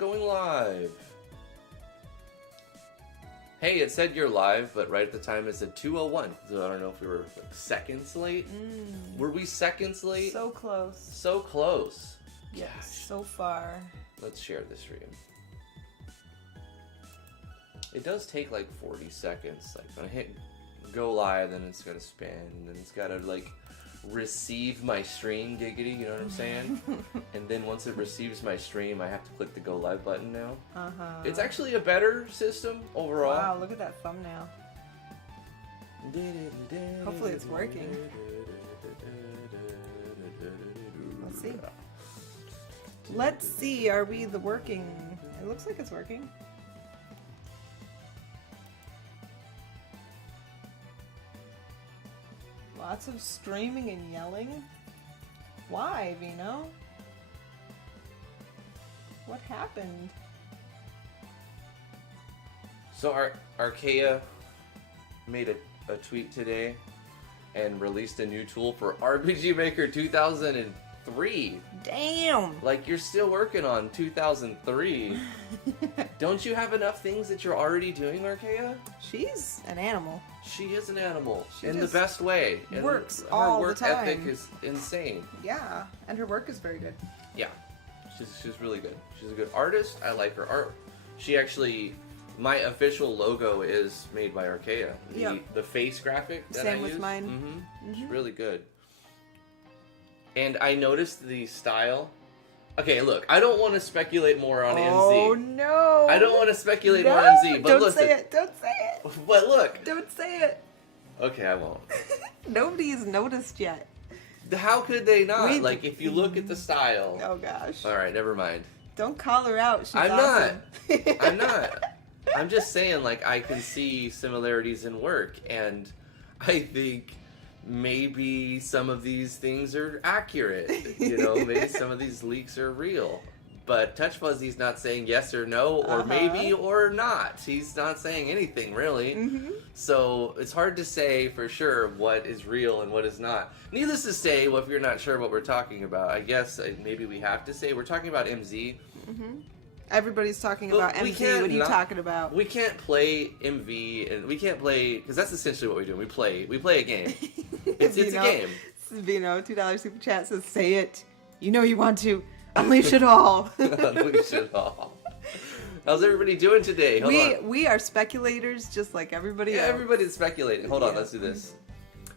going live. Hey, it said you're live, but right at the time it said 2:01. So I don't know if we were like seconds late. Were we seconds late? So close. So close. Yes, Gosh. so far. Let's share this stream. It does take like 40 seconds. Like when I hit go live, then it's gotta spin, and then it's gotta like receive my stream, giggity, you know what I'm saying? And then once it receives my stream, I have to click the go live button now. It's actually a better system overall. Wow, look at that thumbnail. Hopefully it's working. Let's see. Let's see, are we the working? It looks like it's working. Lots of streaming and yelling. Why, Vino? What happened? So Archaea made a tweet today and released a new tool for RPG Maker 2003. Damn! Like, you're still working on 2003. Don't you have enough things that you're already doing, Archaea? She's an animal. She is an animal She in the just best way. And works her all the work time. ethic is insane. Yeah, and her work is very good. Yeah, she's really good. She's a good artist. I like her art. She actually, my official logo is made by Archaea. The face graphic that Same I with use. mine. It's really good. And I noticed the style. Okay, look, I don't want to speculate more on MZ. Oh no! I don't want to speculate more on MZ, but don't listen. say it. Don't say it. But look. Don't say it. Okay, I won't. Nobody's noticed yet. How could they not? Like, if you look at the style. Oh gosh. All right, never mind. Don't call her out. She's I'm awesome. not. I'm not. I'm just saying, like, I can see similarities in work, and I think maybe some of these things are accurate. You know, maybe some of these leaks are real. But Touch Fuzzy's not saying yes or no, or maybe or not. He's not saying anything, really. So it's hard to say for sure what is real and what is not. Needless to say, well, if you're not sure what we're talking about, I guess maybe we have to say we're talking about MZ. Everybody's talking about MZ. What are you talking about? We can't play MV, and we can't play, because that's essentially what we do. We play a game. It's a game. Vino, $2 super chat says, say it. You know you want to. Unleash it all. Unleash it all. How's everybody doing today? We are speculators just like everybody else. Yeah, everybody's speculating. Hold on, let's do this.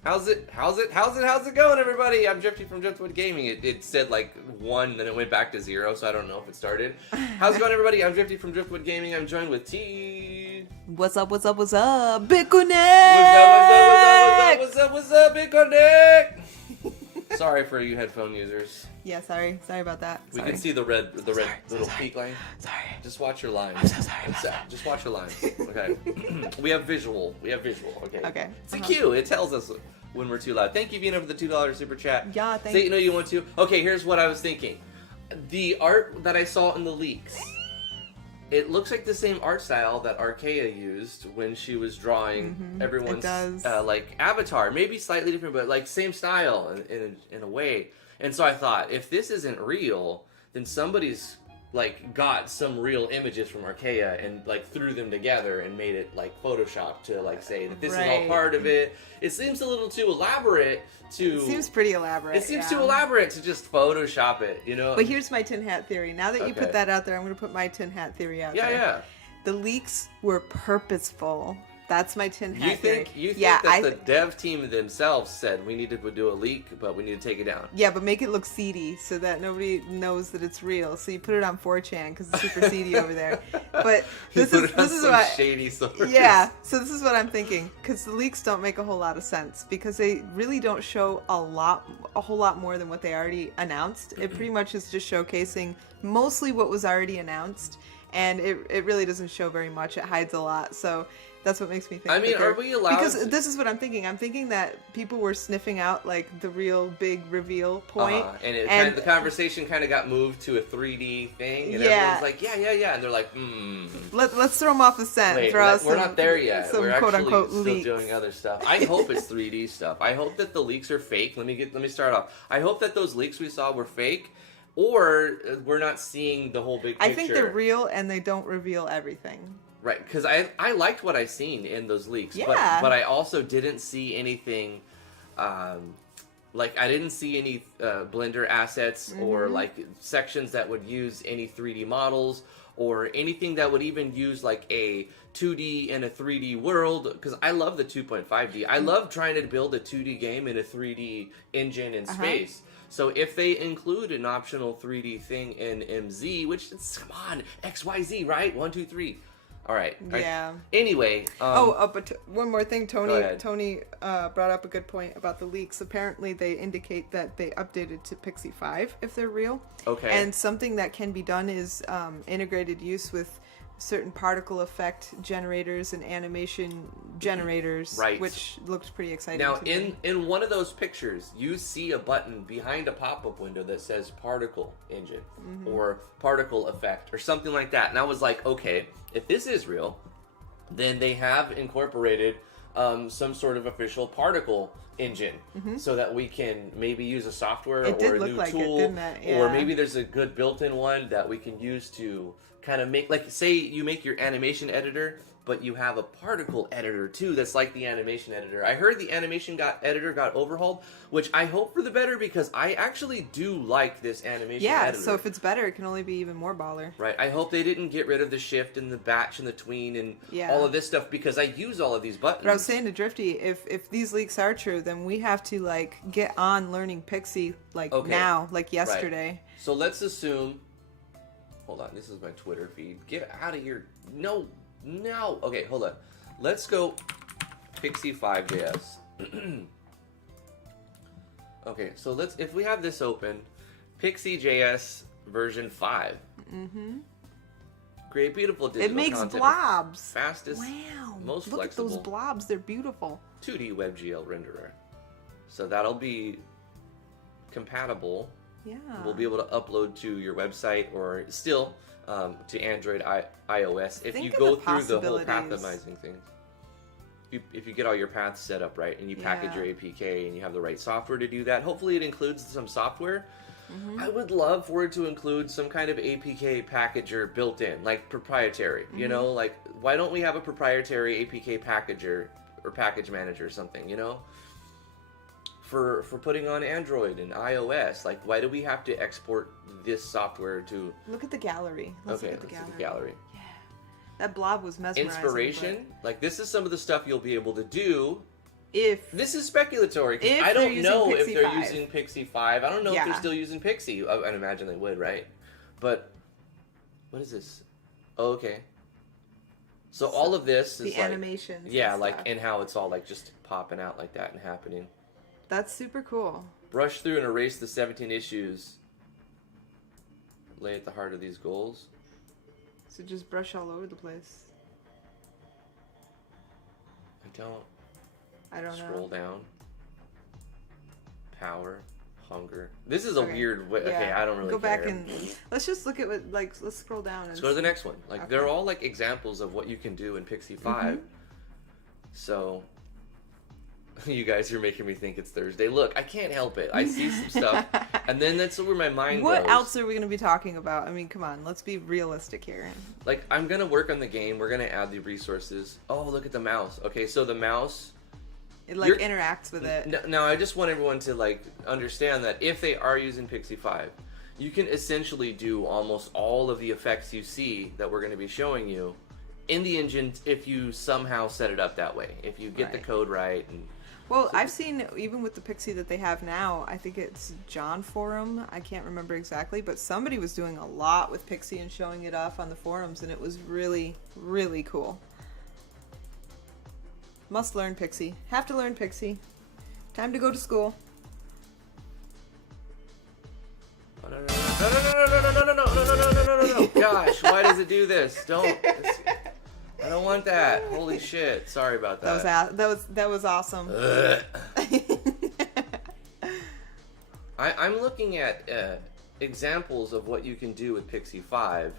How's it going, everybody? I'm Drifty from Driftwood Gaming. It said like 1, then it went back to 0, so I don't know if it started. How's it going, everybody? I'm Drifty from Driftwood Gaming. I'm joined with T. What's up? Bitcoin What's up, Bitcoin? Sorry for you headphone users. Yeah, sorry about that. We can see the red little peak line. Sorry. Just watch your lines. I'm so sorry about that. Just watch your lines. Okay. We have visual. Okay. Okay. It's a cue. It tells us when we're too loud. Thank you, Vina, for the $2 super chat. Yeah, thank you. Say you know you want to. Okay, here's what I was thinking. The art that I saw in the leaks. It looks like the same art style that Archaea used when she was drawing everyone's like avatar. Maybe slightly different, but like same style in a way. And so I thought, if this isn't real, then somebody's like got some real images from Archaea and like threw them together and made it like Photoshop to like say that this is all part of it. It seems a little too elaborate to... It seems pretty elaborate. It seems too elaborate to just Photoshop it, you know? But here's my tin hat theory. Now that you put that out there, I'm going to put my tin hat theory out there. Yeah. The leaks were purposeful. That's my tin hat theory. You think that the dev team themselves said we need to do a leak, but we need to take it down. Yeah, but make it look seedy so that nobody knows that it's real. So you put it on 4chan because it's super seedy over there. But this is what shady source. Yeah, so this is what I'm thinking, because the leaks don't make a whole lot of sense because they really don't show a whole lot more than what they already announced. It pretty much is just showcasing mostly what was already announced, and it really doesn't show very much. It hides a lot, so that's what makes me think. I mean, are we allowed? Because this is what I'm thinking. I'm thinking that people were sniffing out like the real big reveal point, and the conversation kind of got moved to a 3D thing, and everyone's like, yeah, and they're like, Let's throw them off the scent. Wait, we're not there yet. We're quote actually unquote still leaks. doing other stuff. I hope it's 3D stuff. I hope that the leaks are fake. Let me start off. I hope that those leaks we saw were fake. or we're not seeing the whole big picture. I think they're real and they don't reveal everything. Right, because I liked what I seen in those leaks. Yeah. But I also didn't see anything, like I didn't see any Blender assets or like sections that would use any 3D models or anything that would even use like a 2D and a 3D world, because I love the 2.5D. I love trying to build a 2D game in a 3D engine in space. So if they include an optional 3D thing in MZ, which is, come on, XYZ, right? 1, 2, 3. All right. Yeah. Anyway. But one more thing, Tony brought up a good point about the leaks. Apparently, they indicate that they updated to Pixi 5 if they're real. Okay. And something that can be done is integrated use with certain particle effect generators and animation generators, right, which looked pretty exciting. Now, to me. in one of those pictures, you see a button behind a pop-up window that says particle engine or particle effect or something like that. And I was like, okay, if this is real, then they have incorporated some sort of official particle engine so that we can maybe use a software or a new tool, or maybe there's a good built-in one that we can use to kind of make, like, say you make your animation editor, but you have a particle editor too that's like the animation editor. I heard the animation editor got overhauled, which I hope for the better, because I actually do like this animation editor. Yeah, so if it's better, it can only be even more baller. Right. I hope they didn't get rid of the shift and the batch and the tween and all of this stuff, because I use all of these buttons. But I was saying to Drifty, if these leaks are true, then we have to like get on learning Pixi now, like yesterday. Right. So let's assume. Hold on, this is my Twitter feed. Get out of here. No. Okay, hold on. Let's go Pixi 5JS. Okay, so if we have this open, Pixi.js version 5. Create beautiful digital It makes content. blobs. Fastest, most Look flexible. at those blobs, they're beautiful. 2D WebGL renderer. So that'll be compatible. Yeah. We'll be able to upload to your website or still to Android, iOS. If you go through the whole pathomizing thing. If you get all your paths set up right and you package your APK and you have the right software to do that, hopefully it includes some software. I would love for it to include some kind of APK packager built in, like proprietary. You know, like, why don't we have a proprietary APK packager or package manager or something, you know? For putting on Android and iOS, like, why do we have to export this software to... Look at the gallery. Let's look at the gallery. Yeah. That blob was mesmerizing. Inspiration? Like, this is some of the stuff you'll be able to do. This is speculatory, because if I don't know if they're 5. using Pixi 5. I don't know if they're still using Pixi. I'd imagine they would, right? But, what is this? Oh, okay. So all of this is the animations. Yeah, like, and how it's all, like, just popping out like that and happening. That's super cool. Brush through and erase the 17 issues. Lay at the heart of these goals. So just brush all over the place. I don't know. Scroll down. Power. Hunger. This is a weird way. Okay, I don't really go care. back and let's just look at what, like, let's scroll down. Let's go to the next one. Like, they're all, like, examples of what you can do in Pixi 5. So... You guys are making me think it's Thursday. Look, I can't help it. I see some stuff, and then that's where my mind goes. What else are we going to be talking about? I mean, come on, let's be realistic here. Like, I'm going to work on the game. We're going to add the resources. Oh, look at the mouse. Okay, so the mouse... It, like, interacts with it. Now, I just want everyone to, like, understand that if they are using Pixi 5, you can essentially do almost all of the effects you see that we're going to be showing you in the engine if you somehow set it up that way. If you get the code right and... Well, I've seen, even with the Pixi that they have now, I think it's John Forum, I can't remember exactly, but somebody was doing a lot with Pixi and showing it off on the forums, and it was really, really cool. Must learn Pixi. Have to learn Pixi. Time to go to school. No. Gosh, why does it do this? Don't... I don't want that. Holy shit. Sorry about that. That was awesome. I'm looking at examples of what you can do with Pixi 5.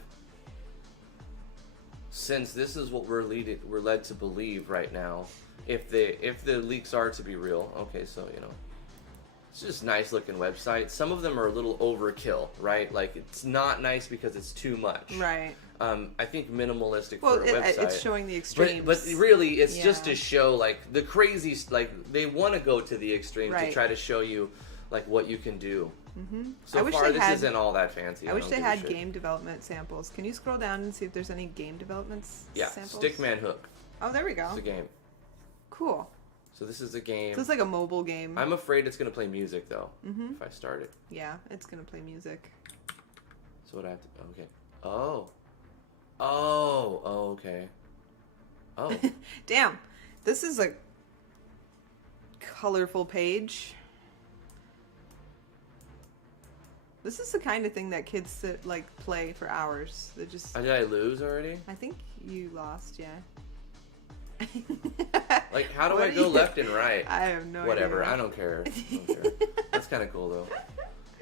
Since this is what we're led to believe right now. If the leaks are to be real. Okay, so, you know. It's just nice looking website. Some of them are a little overkill, right? Like it's not nice because it's too much. Right. I think minimalistic for a website. It's showing the extremes. But really, it's just to show like the crazy, like they want to go to the extreme to try to show you like what you can do. Mm-hmm. So far, this isn't all that fancy. I wish they had game development samples. Can you scroll down and see if there's any game development samples? Stickman Hook. Oh, there we go. It's a game. Cool. So this is a game. So it's like a mobile game. I'm afraid it's going to play music, though, if I start it. Yeah, it's going to play music. So what I have to... Okay. Oh. Oh, okay. Oh. Damn. This is a colorful page. This is the kind of thing that kids sit, like, play for hours. They just... Did I lose already? I think you lost, yeah. Like, how do I go left and right? I have no idea. Whatever, I don't care. That's kind of cool, though.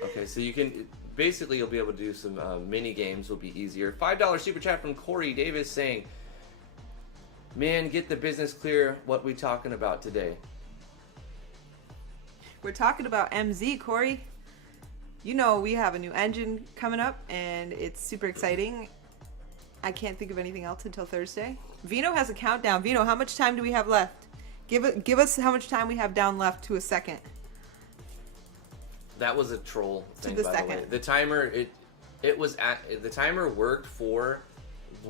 Okay, so you can... Basically, you'll be able to do some mini games. Will be easier. $5 super chat from Corey Davis saying, "Man, get the business clear. What we talking about today?" We're talking about MZ, Corey. You know we have a new engine coming up, and it's super exciting. I can't think of anything else until Thursday. Vino has a countdown. Vino, how much time do we have left? Give us how much time we have down left to a second. That was a troll thing, to the by second. the way. The timer, the timer worked for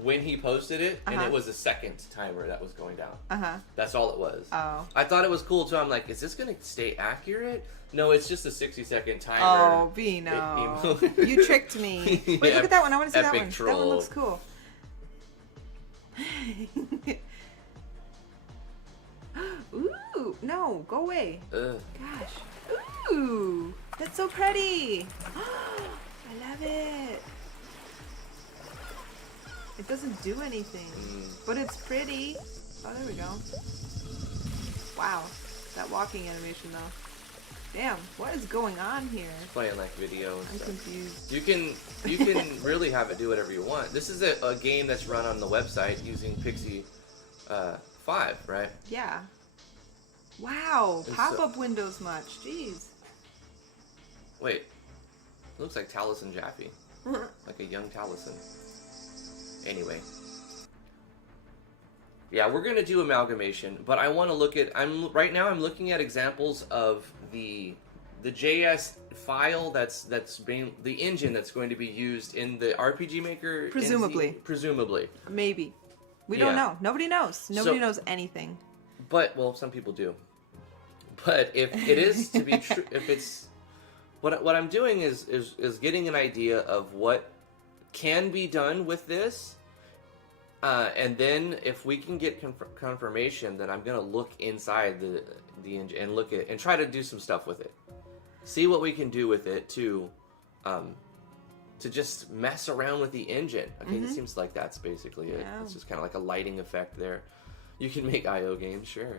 when he posted it, and it was a second timer that was going down. That's all it was. Oh. I thought it was cool too. I'm like, is this going to stay accurate? No, it's just a 60-second timer. Oh, Vino. You tricked me. Wait, look at that one. I want to see that one. Troll. That one looks cool. Ooh, no, go away. Ugh. Gosh. Ooh, that's so pretty. I love it. It doesn't do anything, but it's pretty. Oh, there we go. Wow, that walking animation though. Damn, what is going on here? Playing like video and stuff. I'm confused. You can really have it do whatever you want. This is a game that's run on the website using Pixi 5, right? Yeah. Wow, pop-up windows much. Jeez. Wait, it looks like Taliesin Jaffe. Like a young Taliesin. Anyway. Yeah, we're gonna do Amalgamation, but I want to look at. Right now I'm looking at examples of the JS file that's being the engine that's going to be used in the RPG Maker. Presumably. Presumably. Maybe. We don't know. Nobody knows. Nobody knows anything. But well, some people do. But if it is to be true, if it's what I'm doing is getting an idea of what can be done with this. And then if we can get confirmation, then I'm gonna look inside the engine and look at and try to do some stuff with it. See what we can do with it to just mess around with the engine. Okay, it seems like that's basically it. Yeah. It's just kind of like a lighting effect there. You can make IO games, sure.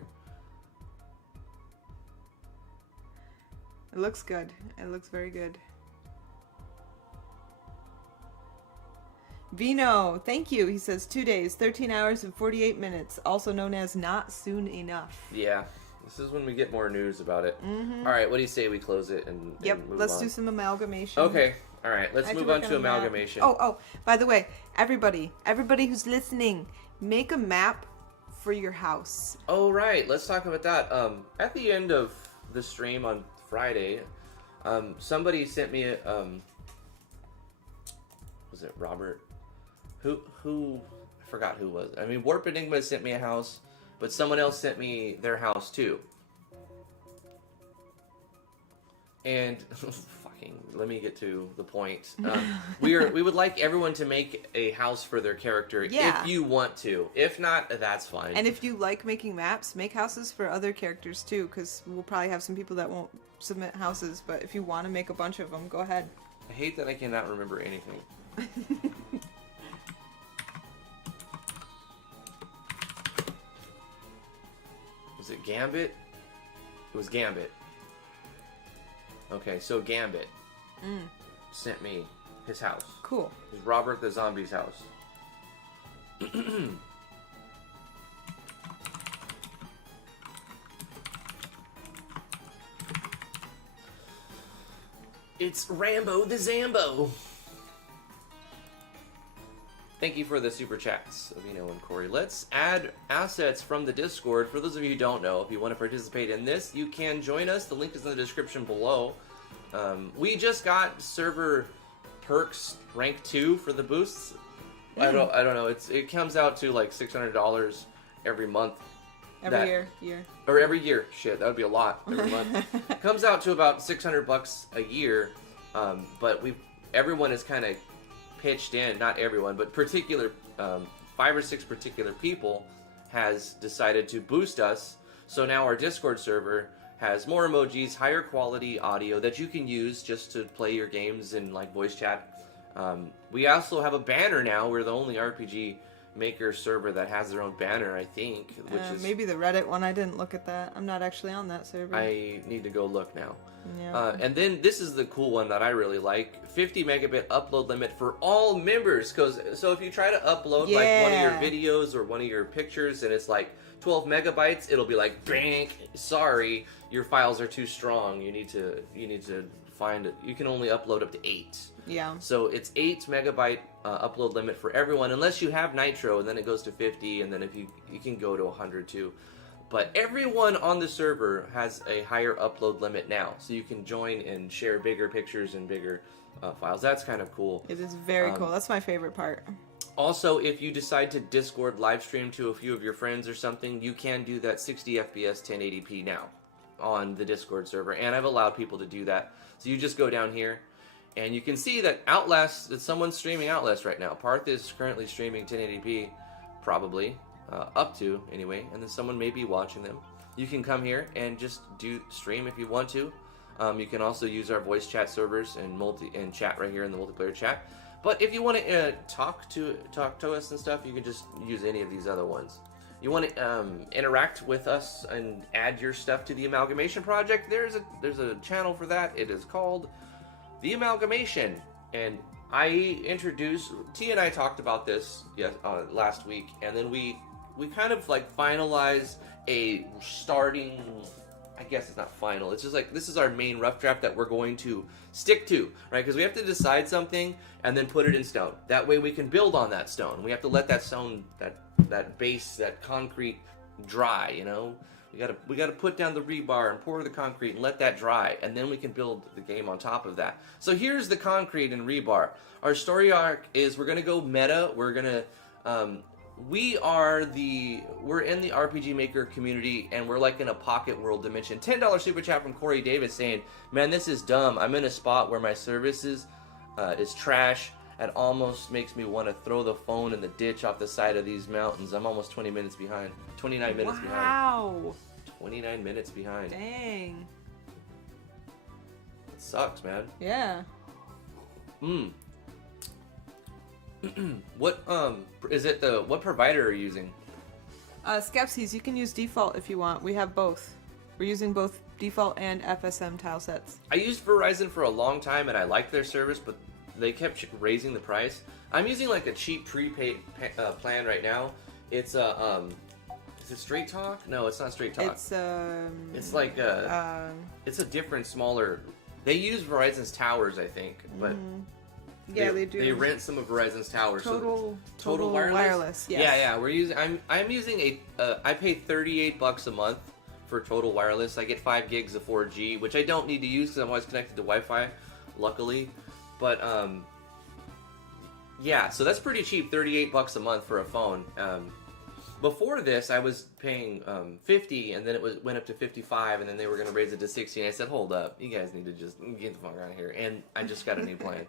It looks good. It looks very good. Vino, thank you. He says 2 days, 13 hours and 48 minutes, also known as not soon enough. Yeah, this is when we get more news about it. All right, what do you say we close it and move let's on? do some Amalgamation. Okay, all right, let's move on to Amalgamation. Oh, by the way, everybody who's listening, make a map for your house. Oh, right, let's talk about that. At the end of the stream on Friday, somebody sent me a, was it Robert? Who I forgot who was. I mean, Warp Enigma sent me a house, but someone else sent me their house too. And fucking, let me get to the point. We would like everyone to make a house for their character if you want to. If not, that's fine. And if you like making maps, make houses for other characters too, because we'll probably have some people that won't submit houses. But if you want to make a bunch of them, go ahead. I hate that I cannot remember anything. Was it Gambit? It was Gambit. Okay, so Gambit sent me his house. Cool. It was Robert the Zombie's house. It's Rambo the Zambo. Thank you for the super chats, Avino and Corey. Let's add assets from the Discord. For those of you who don't know, if you want to participate in this, you can join us. The link is in the description below. We just got server perks rank 2 for the boosts. I don't know. It comes out to like $600 every month. Every year. Or every year. Shit, that would be a lot every month. It comes out to about $600 a year. But everyone is kind of pitched in, not everyone, but 5 or 6 particular people has decided to boost us. So now our Discord server has more emojis, higher quality audio that you can use just to play your games in like voice chat. We also have a banner now. We're the only RPG Maker server that has their own banner, I think. Which is maybe the Reddit one. I didn't look at that. I'm not actually on that server. I need to go look now. Yeah. And then this is the cool one that I really like: 50 megabit upload limit for all members. So if you try to upload like one of your videos or one of your pictures, and it's like 12 megabytes, it'll be like, bang, sorry, your files are too strong. You need to find it. You can only upload up to 8. Yeah. So it's 8 megabyte upload limit for everyone, unless you have Nitro, and then it goes to 50, and then if you can go to 100 too. But everyone on the server has a higher upload limit now, so you can join and share bigger pictures and bigger files. That's kind of cool. It is very cool. That's my favorite part. Also, if you decide to Discord live stream to a few of your friends or something, you can do that 60 FPS 1080p now on the Discord server, and I've allowed people to do that. So you just go down here, and you can see that that someone's streaming Outlast right now. Parth is currently streaming 1080p, probably. Up to anyway, and then someone may be watching them. You can come here and just stream if you want to. You can also use our voice chat servers and chat right here in the multiplayer chat. But if you want to talk to us and stuff, you can just use any of these other ones. You want to interact with us and add your stuff to the Amalgamation project? There's a channel for that. It is called the Amalgamation, and T and I talked about this last week, and then we kind of like finalize a starting, I guess it's not final, it's just like this is our main rough draft that we're going to stick to, right? Because we have to decide something and then put it in stone. That way we can build on that stone. We have to let that stone, that base, that concrete dry, you know? We gotta put down the rebar and pour the concrete and let that dry, and then we can build the game on top of that. So here's the concrete and rebar. Our story arc is we're gonna go meta. We're gonna we're in the RPG Maker community, and we're like in a pocket world dimension. $10 super chat from Corey Davis saying, "Man, this is dumb. I'm in a spot where my services is trash. It almost makes me want to throw the phone in the ditch off the side of these mountains. I'm almost 29 minutes behind. Wow. 29 minutes behind. Dang. It sucks, man. Yeah. What what provider are you using? Skepsis, you can use default if you want. We have both. We're using both default and FSM tile sets. I used Verizon for a long time, and I liked their service, but they kept raising the price. I'm using like a cheap prepaid plan right now. It's is it Straight Talk? No, it's not Straight Talk. It's like it's a different, smaller. They use Verizon's towers, I think, but yeah, they do. They rent some of Verizon's towers. Total wireless. Yes. Yeah. We're using. I'm using I pay $38 a month for Total Wireless. I get 5 gigs of 4G, which I don't need to use because I'm always connected to Wi-Fi, luckily. But yeah, so that's pretty cheap, $38 a month for a phone. Before this, I was paying $50, and then it went up to $55, and then they were going to raise it to $60. And I said, "Hold up, you guys need to just get the fuck out of here." And I just got a new plan.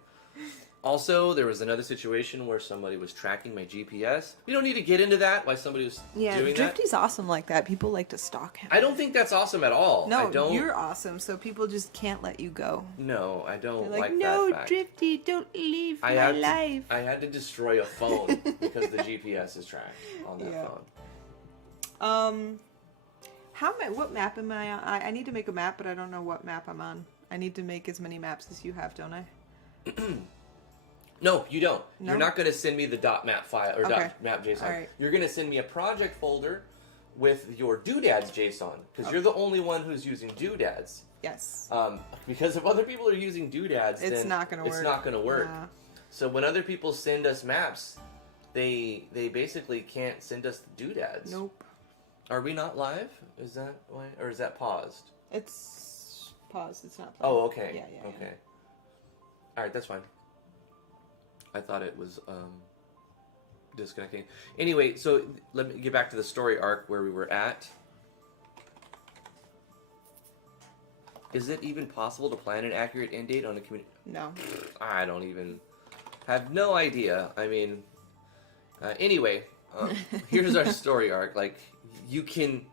Also, there was another situation where somebody was tracking my GPS. We don't need to get into that, why somebody was doing that. Yeah, Drifty's awesome like that. People like to stalk him. I don't think that's awesome at all. No, you're awesome, so people just can't let you go. No, I don't like that no, fact. Drifty, don't leave my life. I had to destroy a phone because the GPS is tracked on that phone. What map am I on? I need to make a map, but I don't know what map I'm on. I need to make as many maps as you have, don't I? No, you don't. No? You're not going to send me the .map file or okay. .map JSON. Right. You're going to send me a project folder with your Doodads JSON, because you're the only one who's using Doodads. Yes. Because if other people are using Doodads, it's not going to work. It's not going to work. Yeah. So when other people send us maps, they basically can't send us the Doodads. Nope. Are we not live? Is that why? Or is that paused? It's paused. It's not. Oh, okay. Yeah. Okay. All right, that's fine. I thought it was disconnecting. Anyway, so let me get back to the story arc where we were at. Is it even possible to plan an accurate end date on a community? No. I don't even have no idea. I mean, anyway, here's our story arc. Like, you can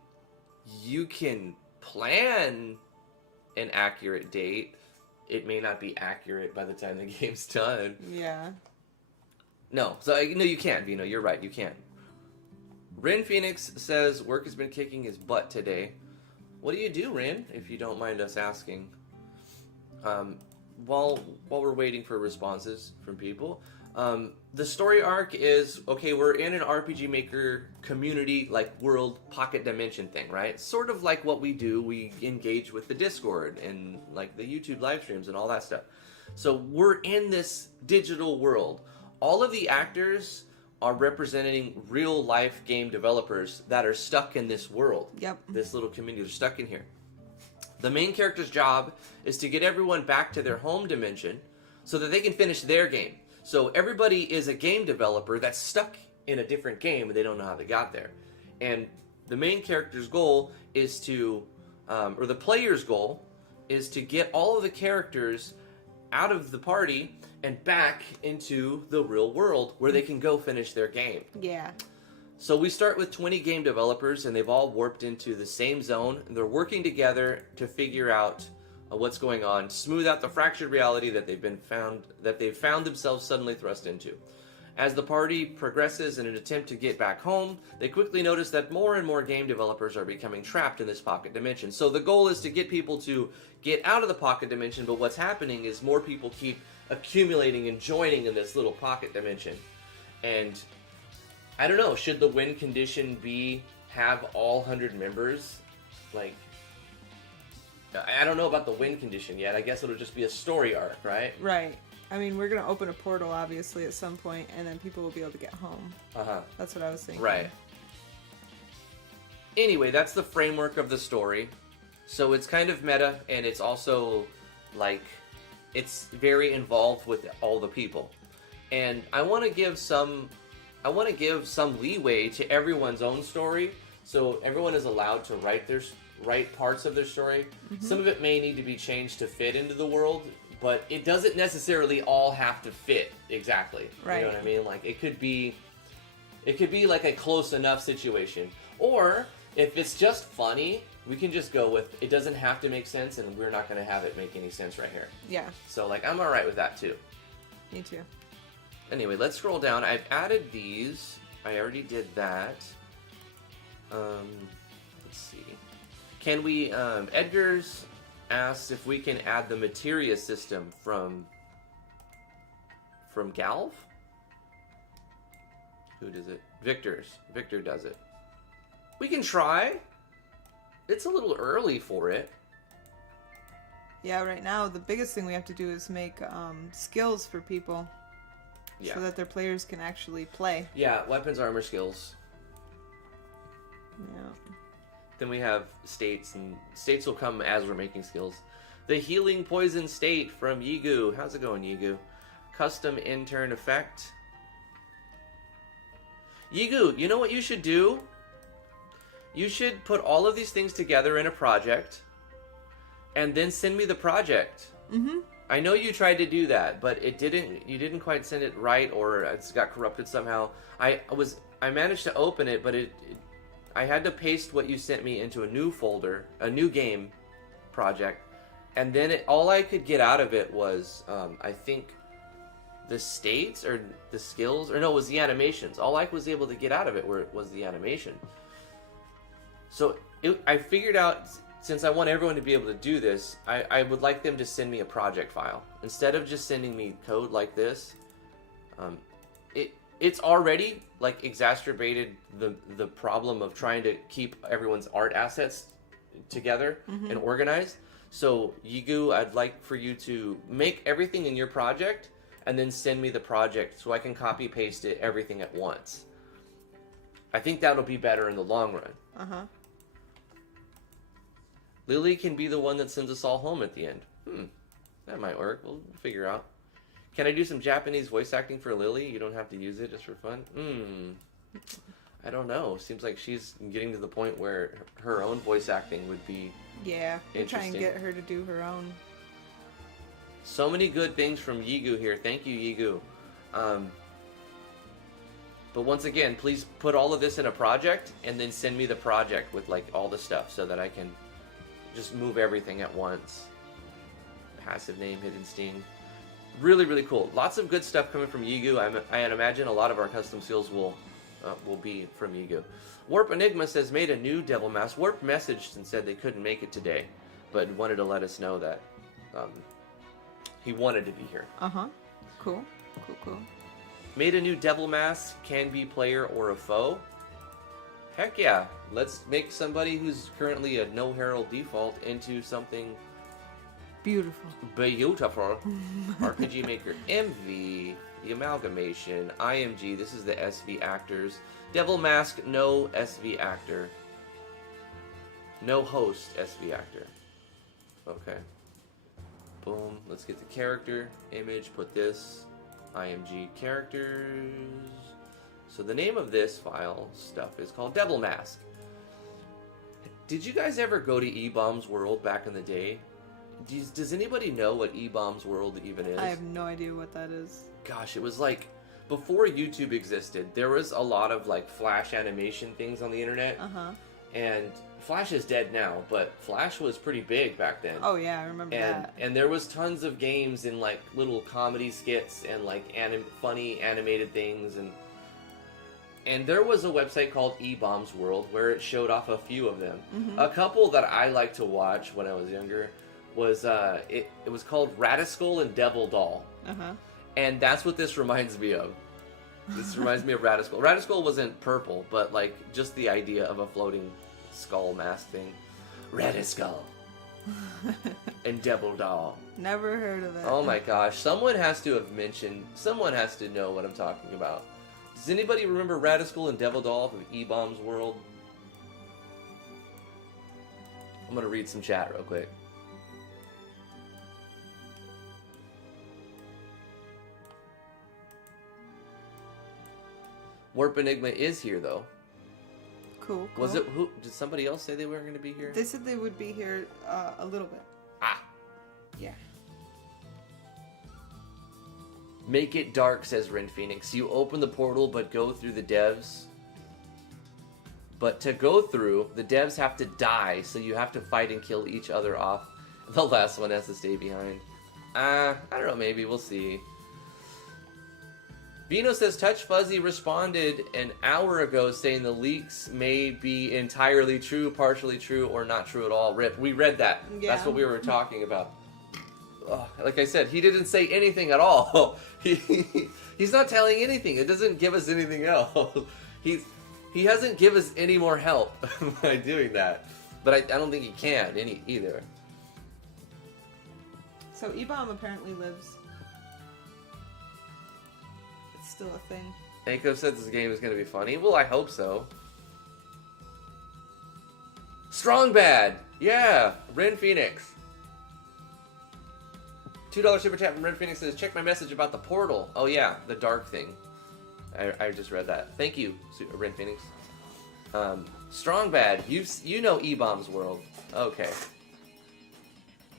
plan an accurate date. It may not be accurate by the time the game's done. Yeah. No, so no, you can't, Vino. You're right. You can't. Rin Phoenix says work has been kicking his butt today. What do you do, Rin, if you don't mind us asking? While we're waiting for responses from people, the story arc is, okay, we're in an RPG Maker community, like world pocket dimension thing, right? Sort of like what we do. We engage with the Discord and like the YouTube live streams and all that stuff. So we're in this digital world. All of the actors are representing real life game developers that are stuck in this world. Yep. This little community, they're stuck in here. The main character's job is to get everyone back to their home dimension so that they can finish their game. So everybody is a game developer that's stuck in a different game and they don't know how they got there. And the main character's goal is to, or the player's goal is to get all of the characters out of the party and back into the real world where they can go finish their game. Yeah. So we start with 20 game developers, and they've all warped into the same zone. And they're working together to figure out what's going on, smooth out the fractured reality that they've found themselves suddenly thrust into. As the party progresses in an attempt to get back home, they quickly notice that more and more game developers are becoming trapped in this pocket dimension. So the goal is to get people to get out of the pocket dimension, but what's happening is more people keep accumulating and joining in this little pocket dimension. And I don't know, should the win condition be have all 100 members? Like, I don't know about the win condition yet. I guess it'll just be a story arc, right? Right. I mean, we're going to open a portal, obviously, at some point, and then people will be able to get home. Uh-huh. That's what I was thinking. Right. Anyway, that's the framework of the story. So it's kind of meta, and it's also, like, it's very involved with all the people. And I want to give some leeway to everyone's own story, so everyone is allowed to write parts of their story. Mm-hmm. Some of it may need to be changed to fit into the world, but it doesn't necessarily all have to fit exactly. Right. You know what I mean? Like, it could be like a close enough situation. Or if it's just funny, we can just go with it doesn't have to make sense, and we're not going to have it make any sense right here. Yeah. So, like, I'm all right with that too. Me too. Anyway, let's scroll down. I've added these. I already did that. Let's see. Can we, Edgar's asks if we can add the materia system from Galv? Who does it? Victor does it. We can try. It's a little early for it. Yeah, right now the biggest thing we have to do is make skills for people. Yeah. So that their players can actually play. Yeah, weapons, armor, skills. Yeah. Then we have states, and states will come as we're making skills. The healing poison state from Yigu. How's it going, Yigu? Custom intern effect. Yigu, you know what you should do? You should put all of these things together in a project, and then send me the project. Mm-hmm. I know you tried to do that, but you didn't quite send it right, or it's got corrupted somehow. I managed to open it, but I had to paste what you sent me into a new folder, a new game project, and then all I could get out of it was, I think, the states, or the skills, or no, it was the animations. All I was able to get out of it was the animation. So I figured out, since I want everyone to be able to do this, I would like them to send me a project file. Instead of just sending me code like this, it's already like exacerbated the problem of trying to keep everyone's art assets together and organized. So Yigu, I'd like for you to make everything in your project and then send me the project so I can copy paste it everything at once. I think that'll be better in the long run. Lily can be the one that sends us all home at the end. That might work. We'll figure out. Can I do some Japanese voice acting for Lily? You don't have to use it just for fun. I don't know. Seems like she's getting to the point where her own voice acting would be try and get her to do her own. So many good things from Yigu here. Thank you, Yigu. But once again, please put all of this in a project and then send me the project with like all the stuff so that I can just move everything at once. Passive name, hidden sting. Really, really cool. Lots of good stuff coming from Yigu. I imagine a lot of our custom seals will be from Yigu. Warp Enigma says, made a new Devil Mask. Warp messaged and said they couldn't make it today, but wanted to let us know that he wanted to be here. Cool. Made a new Devil Mask, can be player or a foe. Heck yeah. Let's make somebody who's currently a no herald default into something beautiful. RPG Maker MV, the Amalgamation, IMG, this is the SV actors. Devil Mask, no SV actor. No host SV actor. Okay. Boom. Let's get the character image, put this. IMG characters. So the name of this file stuff is called Devil Mask. Did you guys ever go to E-Bomb's World back in the day? Does anybody know what E-Bomb's World even is? I have no idea what that is. Gosh, it was like before YouTube existed. There was a lot of like Flash animation things on the internet. And Flash is dead now, but Flash was pretty big back then. Oh yeah, I remember that. And there was tons of games and like little comedy skits and like funny animated things, and there was a website called E-Bomb's World where it showed off a few of them. A couple that I liked to watch when I was younger was it was called Radiskull and Devil Doll. And that's what this reminds me of. This reminds me of Radiskull. Radiskull wasn't purple, but like just the idea of a floating skull mask thing. Radiskull and Devil Doll. Never heard of it. Oh my gosh, someone has to know what I'm talking about. Does anybody remember Radiskull and Devil Doll from E-Bomb's World? I'm gonna read some chat real quick. Warp Enigma is here though. Cool. Was it who? Did somebody else say they weren't going to be here? They said they would be here a little bit. Yeah. Make it dark, says Ren Phoenix. You open the portal, but go through the devs. But to go through, the devs have to die, so you have to fight and kill each other off. The last one has to stay behind. I don't know. Maybe we'll see. Vino says Touch Fuzzy responded an hour ago saying the leaks may be entirely true, partially true, or not true at all. Rip, we read that. Yeah. That's what we were talking about. Like I said, he didn't say anything at all. He's not telling anything. It doesn't give us anything else. He hasn't given us any more help by doing that. But I don't think he can either. So E-Bomb apparently lives. Still a thing. Anko said this game is going to be funny. Well, I hope so. Strong Bad! Yeah! Ren Phoenix. $2 super chat from Ren Phoenix says, check my message about the portal. Oh yeah, the dark thing. I just read that. Thank you, Ren Phoenix. Strong Bad. You know E-Bomb's World. Okay.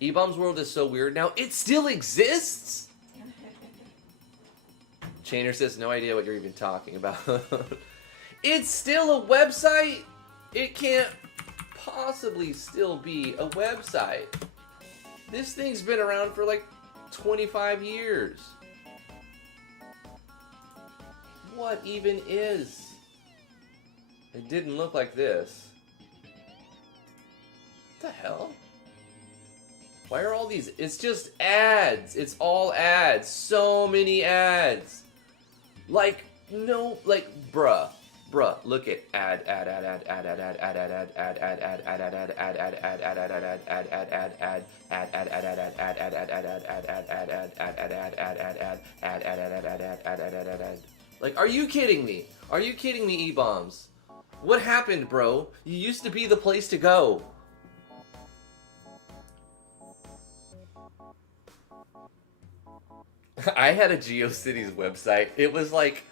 E-Bomb's World is so weird now. It still exists? Chainer says, no idea what you're even talking about. It's still a website? It can't possibly still be a website. This thing's been around for like 25 years. What even is? It didn't look like this. What the hell? Why are all these? It's just ads. It's all ads. So many ads. Like, no, like, bruh, look at ad, like, are you kidding me? Are you kidding me, E-Bombs? What happened, bro? You used to be the place to go. I had a GeoCities website. It was like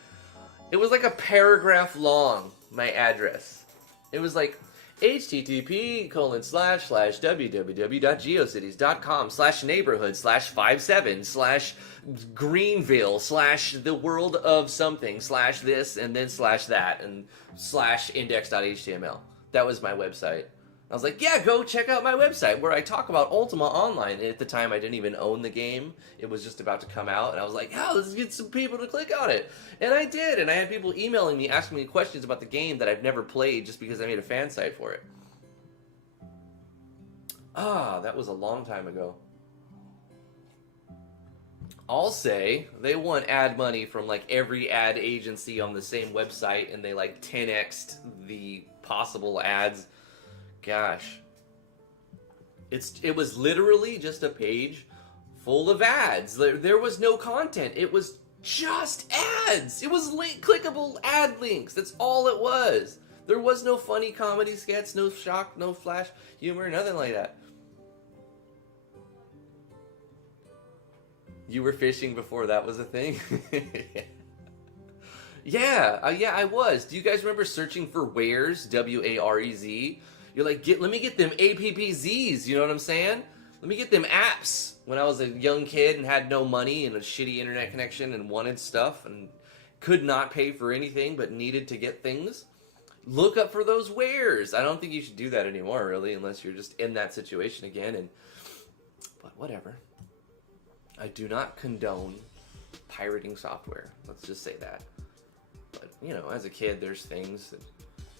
a paragraph long, my address. It was like http://www.geocities.com/neighborhood/57/Greenville/the world of something/this and then /that and /index.html. That was my website. I was like, yeah, go check out my website where I talk about Ultima Online. And at the time, I didn't even own the game. It was just about to come out. And I was like, oh, let's get some people to click on it. And I did. And I had people emailing me, asking me questions about the game that I've never played just because I made a fan site for it. Ah, that was a long time ago. I'll say they want ad money from like every ad agency on the same website. And they like 10x'd the possible ads. Gosh. It was literally just a page full of ads. There was no content. It was just ads. It was clickable ad links. That's all it was. There was no funny comedy sketch, no shock, no flash humor, nothing like that. You were fishing before that was a thing? Yeah, I was. Do you guys remember searching for wares? W-A-R-E-Z? You're like, let me get them APPZs, you know what I'm saying? Let me get them apps. When I was a young kid and had no money and a shitty internet connection and wanted stuff and could not pay for anything but needed to get things, look up for those wares. I don't think you should do that anymore, really, unless you're just in that situation again. But whatever. I do not condone pirating software. Let's just say that. But, you know, as a kid, there's things that...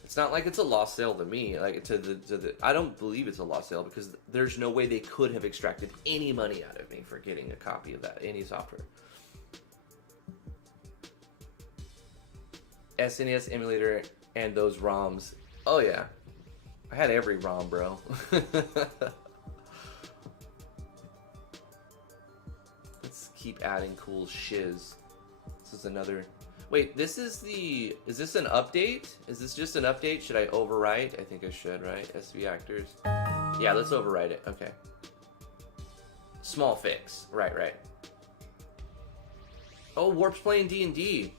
It's not like it's a lost sale to me. Like I don't believe it's a lost sale because there's no way they could have extracted any money out of me for getting a copy of that, any software. SNES emulator and those ROMs. Oh yeah. I had every ROM, bro. Let's keep adding cool shiz. This is another... Wait, is this an update? Is this just an update? Should I overwrite? I think I should, right? SV actors. Yeah, let's overwrite it. Okay. Small fix. Right. Oh, Warp's playing D&D.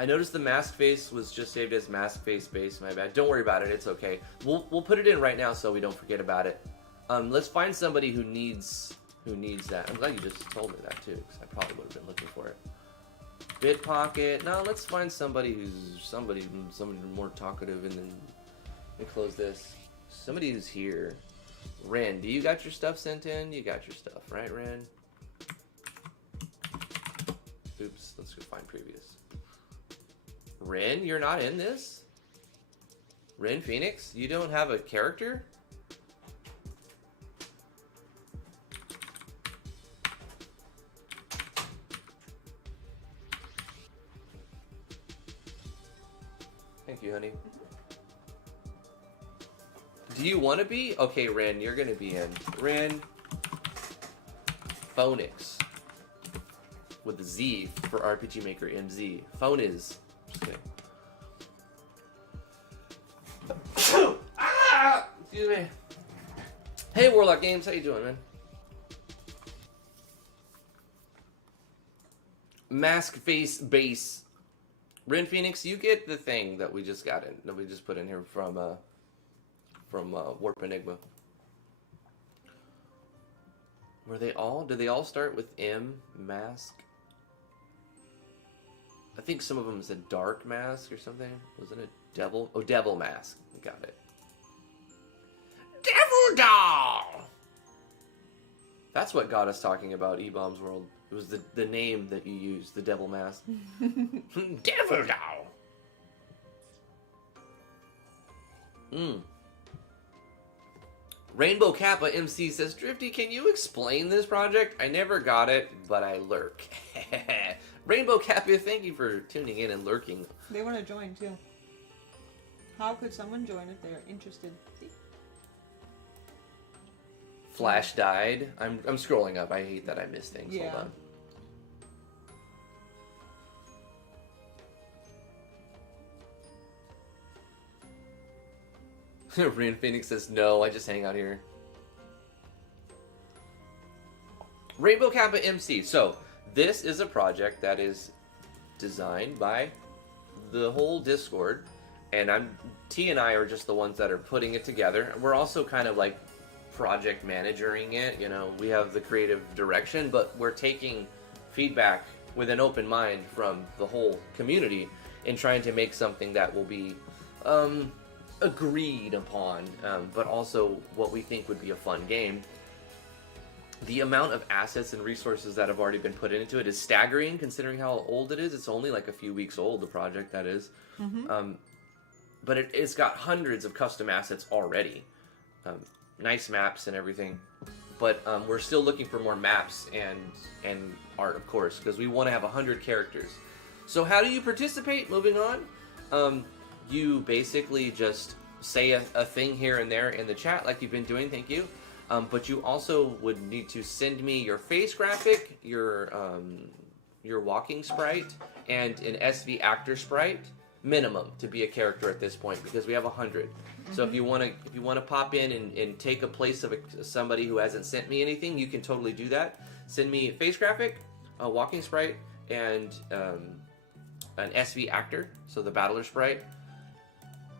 I noticed the mask face was just saved as mask face base. My bad. Don't worry about it. It's okay. We'll put it in right now so we don't forget about it. Let's find somebody who needs that. I'm glad you just told me that too, because I probably would have been looking for it. Bitpocket. No, let's find somebody who's somebody more talkative, and then close this. Somebody who's here. Ren, do you got your stuff sent in? You got your stuff, right, Ren? Oops, let's go find previous. Ren, you're not in this? Ren Phoenix, you don't have a character? Thank you, honey. Do you want to be? Okay, Ren, you're going to be in. Ren Phonix. With a Z for RPG Maker MZ. Phoniz. Just kidding. Ah! Excuse me. Hey, Warlock Games. How you doing, man? Mask face base. Ren Phoenix, you get the thing that we just got in, that we just put in here from Warp Enigma. Did they all start with M? Mask? I think some of them said Dark Mask or something. Wasn't it Devil? Oh, Devil Mask. Got it. Devil Doll! That's what got us talking about E-Bomb's World. It was the name that you used, the Devil Mask. Devil Doll! Rainbow Kappa MC says, Drifty, can you explain this project? I never got it, but I lurk. Rainbow Kappa, thank you for tuning in and lurking. They want to join too. How could someone join if they're interested? See? Flash died. I'm scrolling up. I hate that I miss things. Yeah. Hold on. Rin Phoenix says, no, I just hang out here. Rainbow Kappa MC. So, this is a project that is designed by the whole Discord. And T and I are just the ones that are putting it together. We're also kind of like project managering it. You know, we have the creative direction, but we're taking feedback with an open mind from the whole community and trying to make something that will be agreed upon, but also what we think would be a fun game. The amount of assets and resources that have already been put into it is staggering, considering how old it is. It's only like a few weeks old, the project, that is. Mm-hmm. But it's got hundreds of custom assets already. Nice maps and everything. But we're still looking for more maps and art, of course, because we want to have 100 characters. So how do you participate? Moving on. You basically just say a thing here and there in the chat like you've been doing, thank you. But you also would need to send me your face graphic, your walking sprite, and an SV actor sprite, minimum, to be a character at this point, because we have 100. Mm-hmm. So if you want to pop in and take a place of somebody who hasn't sent me anything, you can totally do that. Send me a face graphic, a walking sprite, and an SV actor, so the battler sprite,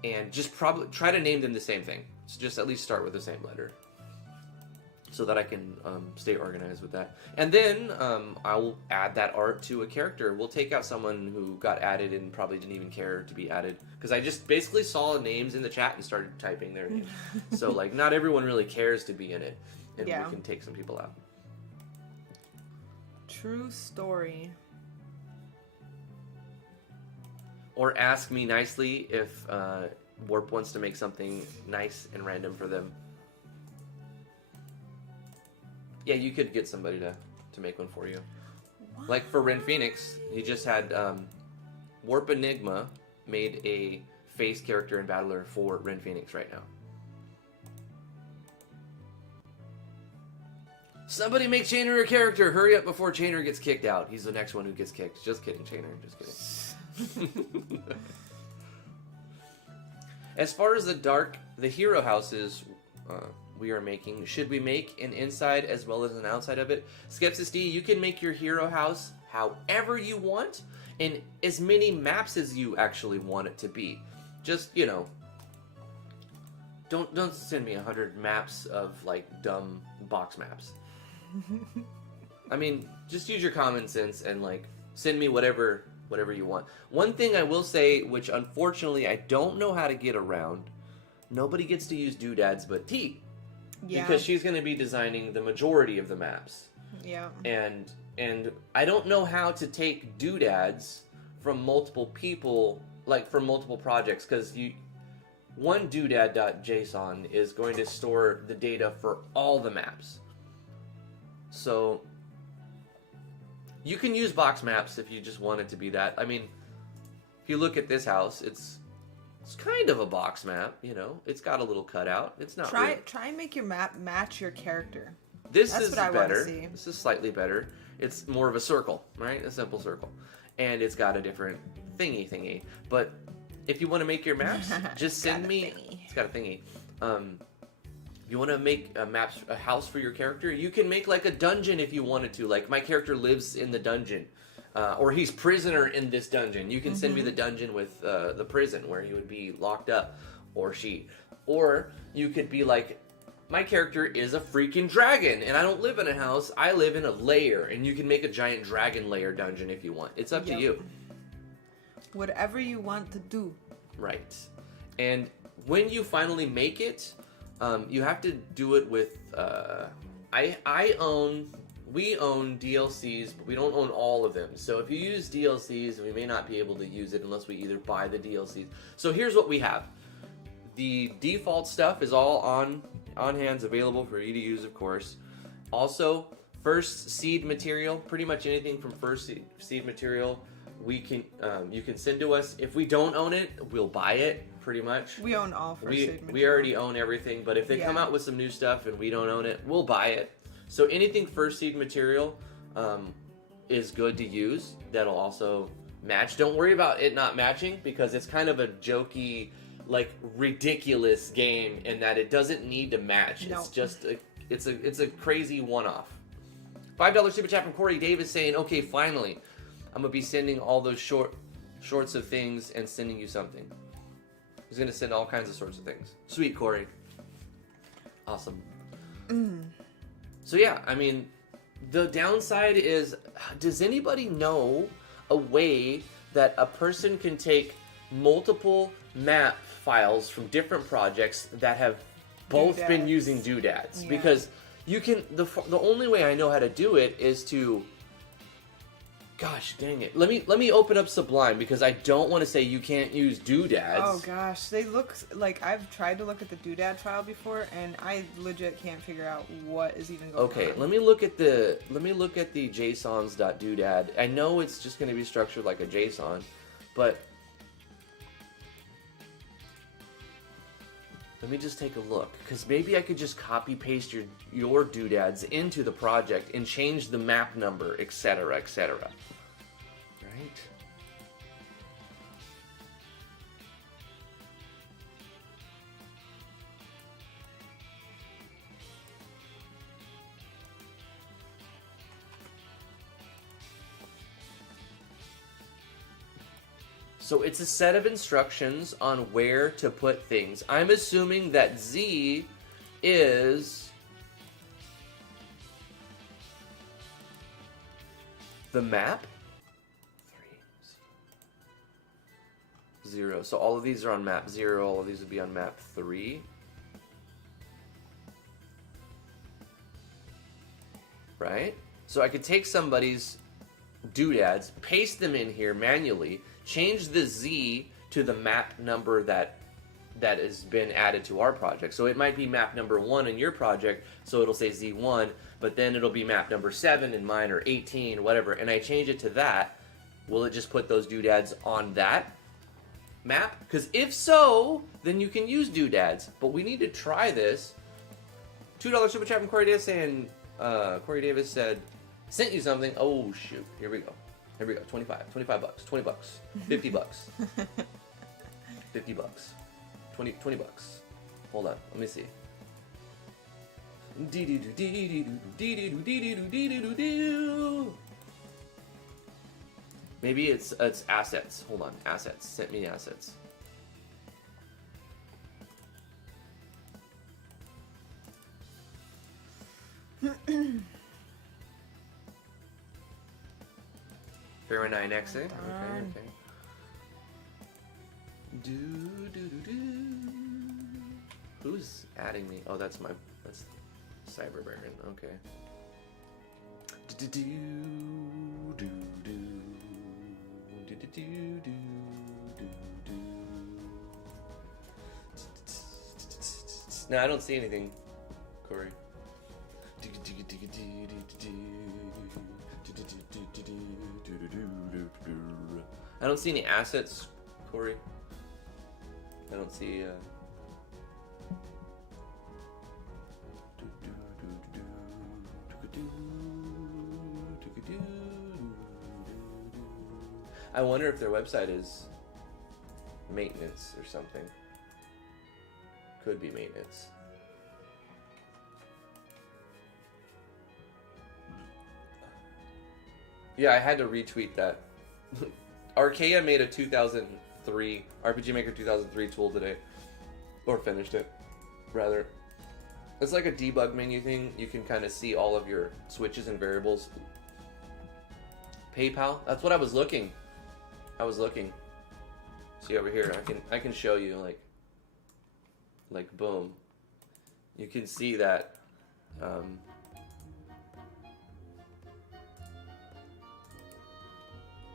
and just probably try to name them the same thing. So just at least start with the same letter, so that I can stay organized with that. And then I will add that art to a character. We'll take out someone who got added and probably didn't even care to be added, because I just basically saw names in the chat and started typing their name. So like, not everyone really cares to be in it, and we can take some people out. True story. Or ask me nicely if Warp wants to make something nice and random for them. Yeah, you could get somebody to make one for you. What? Like for Ren Phoenix, he just had Warp Enigma made a face character and battler for Ren Phoenix right now. Somebody make Chainer a character! Hurry up before Chainer gets kicked out. He's the next one who gets kicked. Just kidding, Chainer. Just kidding. As far as the hero houses we are making, should we make an inside as well as an outside of it? Skepsis D, you can make your hero house however you want, and as many maps as you actually want it to be. Just, you know, don't send me 100 maps of like dumb box maps. I mean, just use your common sense and like send me whatever you want. One thing I will say, which unfortunately I don't know how to get around, nobody gets to use Doodads but T. Yeah. Because she's going to be designing the majority of the maps. Yeah. And I don't know how to take Doodads from multiple people, like from multiple projects, because one doodad.json is going to store the data for all the maps. So you can use box maps if you just want it to be that. I mean, if you look at this house, it's kind of a box map, you know. It's got a little cutout. It's not try and make your map match your character. That's is what I better. Want to see. This is slightly better. It's more of a circle, right? A simple circle. And it's got a different thingy. But if you want to make your maps, just send me. It's got a thingy. You want to make a house for your character? You can make like a dungeon if you wanted to. Like my character lives in the dungeon, or he's prisoner in this dungeon. You can send me the dungeon with the prison where he would be locked up, or she. Or you could be like, my character is a freaking dragon, and I don't live in a house. I live in a lair, and you can make a giant dragon lair dungeon if you want. It's up to you. Whatever you want to do. Right. And when you finally make it, you have to do it with, we own DLCs, but we don't own all of them. So if you use DLCs, we may not be able to use it unless we either buy the DLCs. So here's what we have. The default stuff is all on hands, available for you to use, of course. Also, first seed material, pretty much anything from first seed material, we can you can send to us. If we don't own it, we'll buy it. Pretty much. We own all first seed material. We already own everything, but if they come out with some new stuff and we don't own it, we'll buy it. So anything first seed material is good to use. That'll also match. Don't worry about it not matching because it's kind of a jokey, like ridiculous game in that it doesn't need to match. No. It's just it's a crazy one-off. $5 super chat from Corey Davis saying, "Okay, finally, I'm gonna be sending all those shorts of things and sending you something." He's gonna send all kinds of sorts of things. Sweet, Corey. Awesome. So yeah, I mean, the downside is, does anybody know a way that a person can take multiple map files from different projects that have both been using doodads? Yeah. Because you can, the only way I know how to do it is to, gosh dang it. Let me open up Sublime because I don't want to say you can't use doodads. Oh gosh, they look like, I've tried to look at the doodad file before and I legit can't figure out what is even going on. Okay, let me look at the JSONs.doodad. I know it's just going to be structured like a JSON, but let me just take a look, because maybe I could just copy paste your doodads into the project and change the map number, etc., etc. Right? So it's a set of instructions on where to put things. I'm assuming that Z is the map. 3, 0. So all of these are on map 0. All of these would be on map 3. Right? So I could take somebody's doodads, paste them in here manually, change the Z to the map number that has been added to our project. So it might be map number 1 in your project, so it'll say Z1, but then it'll be map number 7 in mine, or 18, whatever, and I change it to that. Will it just put those doodads on that map? Because if so, then you can use doodads, but we need to try this. $2 super chat from Corey Davis saying, Corey Davis said, sent you something. Oh shoot, here we go. Here we go. 25 bucks, 20 bucks, 50 bucks, 50 bucks, 20 bucks. Hold on, let me see. Maybe it's assets. Hold on, assets. Sent me assets. Fair 9X, eh? Okay. Who's adding me? Oh, that's Cyber Baron. Okay. No, I don't see anything, Corey. I don't see any assets, Corey. I don't see. I wonder if their website is maintenance or something. Could be maintenance. Yeah, I had to retweet that. Archaea made a 2003 RPG Maker 2003 tool today, or finished it, rather. It's like a debug menu thing. You can kind of see all of your switches and variables. PayPal. That's what I was looking. See over here. I can show you like boom. You can see that.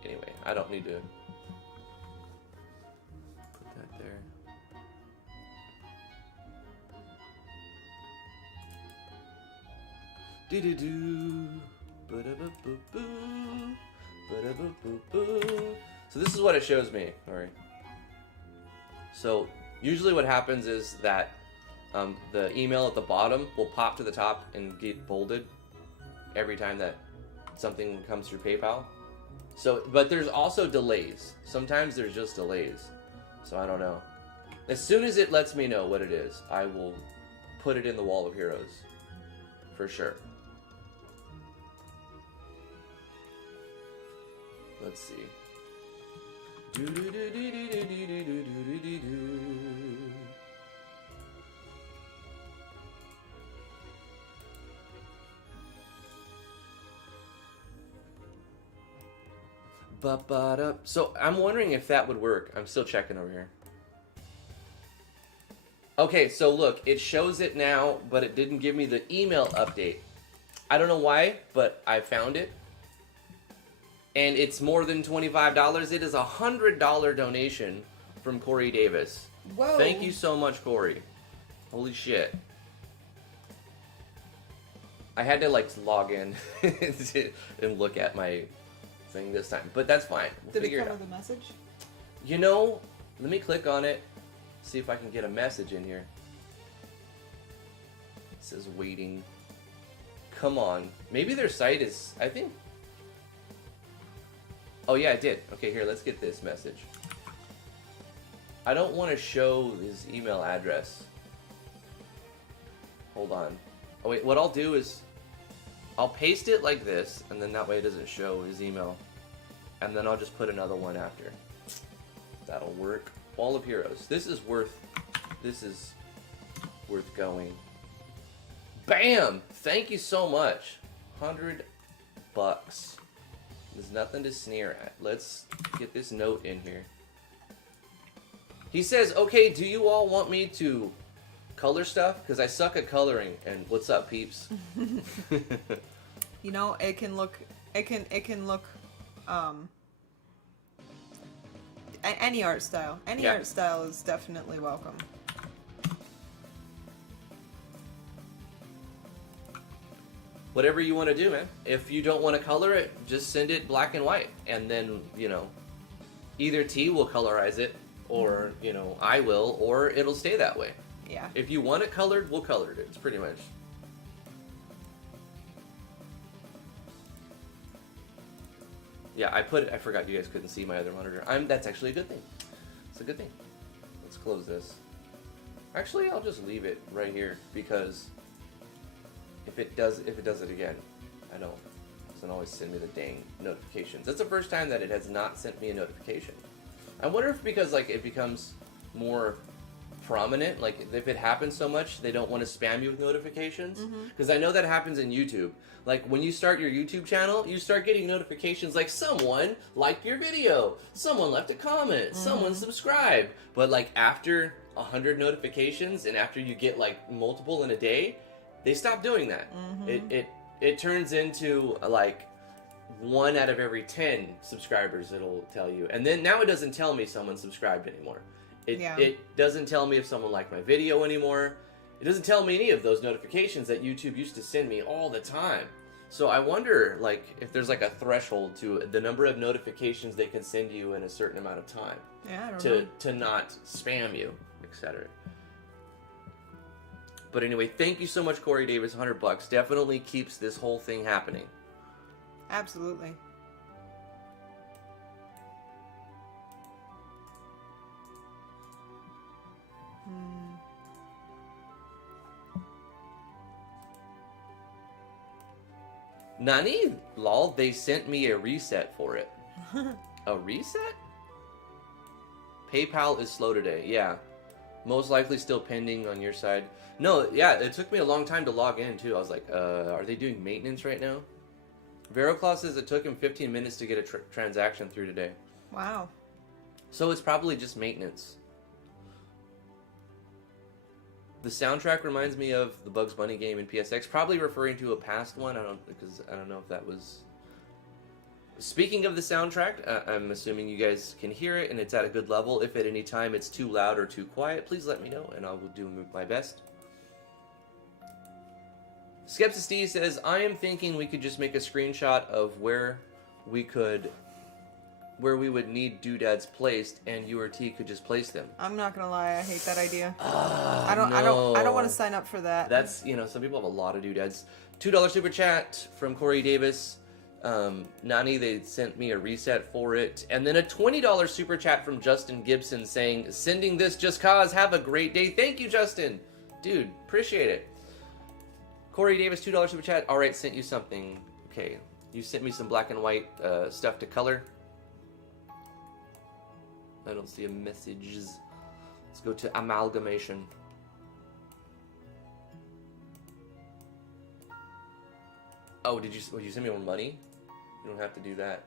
Anyway, I don't need to put that there. Do-do-do. Ba-da-ba-boo-boo. Ba-da-ba-boo-boo. So this is what it shows me. All right. So usually what happens is that the email at the bottom will pop to the top and get bolded every time that something comes through PayPal. So, but there's also delays. Sometimes there's just delays. So I don't know. As soon as it lets me know what it is, I will put it in the Wall of Heroes. For sure. Let's see. So I'm wondering if that would work. I'm still checking over here. Okay, so look, it shows it now, but it didn't give me the email update. I don't know why, but I found it. And it's more than $25. It is a $100 donation from Corey Davis. Whoa. Thank you so much, Corey. Holy shit. I had to like log in and look at my thing this time, but that's fine. We'll Did it figure come out. with a message? You know, let me click on it, see if I can get a message in here. It says waiting. Come on. Maybe their site is, I think. Oh yeah, it did. Okay, here, let's get this message. I don't want to show his email address. Hold on. Oh wait, what I'll do is I'll paste it like this, and then that way it doesn't show his email. And then I'll just put another one after. That'll work. Wall of Heroes. This is worth going. Bam! Thank you so much. $100. There's nothing to sneer at. Let's get this note in here. He says, okay, do you all want me to color stuff? Because I suck at coloring. And what's up, peeps? You know, it can look any art style. Any art style is definitely welcome. Whatever you want to do, man. If you don't want to color it, just send it black and white. And then, you know, either T will colorize it, or, you know, I will, or it'll stay that way. Yeah. If you want it colored, we'll color it. It's pretty much. Yeah, I forgot you guys couldn't see my other monitor. That's actually a good thing. It's a good thing. Let's close this. Actually, I'll just leave it right here, because if it does it again, it doesn't always send me the dang notifications. That's the first time that it has not sent me a notification. I wonder if because like it becomes more prominent, like if it happens so much, they don't want to spam you with notifications. Because I know that happens in YouTube. Like when you start your YouTube channel, you start getting notifications like someone liked your video, someone left a comment, someone subscribed. But like after 100 notifications and after you get like multiple in a day, they stop doing that. It turns into like 1 out of every 10 subscribers it'll tell you. And then now it doesn't tell me someone subscribed anymore. It doesn't tell me if someone liked my video anymore. It doesn't tell me any of those notifications that YouTube used to send me all the time. So I wonder like if there's like a threshold to the number of notifications they can send you in a certain amount of time. Yeah, I don't know. To not spam you, etc. But anyway, thank you so much, Corey Davis. $100 definitely keeps this whole thing happening. Absolutely. Nani? Lol, they sent me a reset for it. A reset? PayPal is slow today. Yeah. Most likely still pending on your side. No, yeah, it took me a long time to log in, too. I was like, are they doing maintenance right now? Veroclaw says it took him 15 minutes to get a transaction through today. Wow. So it's probably just maintenance. The soundtrack reminds me of the Bugs Bunny game in PSX, probably referring to a past one. I don't know if that was. Speaking of the soundtrack, I'm assuming you guys can hear it and it's at a good level. If at any time it's too loud or too quiet, please let me know and I will do my best. Skepsis D says, I am thinking we could just make a screenshot of where we would need doodads placed, and you or T could just place them. I'm not gonna lie, I hate that idea. I don't want to sign up for that. That's, some people have a lot of doodads. $2 super chat from Corey Davis. Nani, they sent me a reset for it. And then a $20 super chat from Justin Gibson saying, sending this just cause, have a great day. Thank you, Justin. Dude, appreciate it. Corey Davis, $2 super chat. All right, sent you something. Okay, you sent me some black and white stuff to color. I don't see a messages. Let's go to Amalgamation. Oh, did you send me more money? You don't have to do that.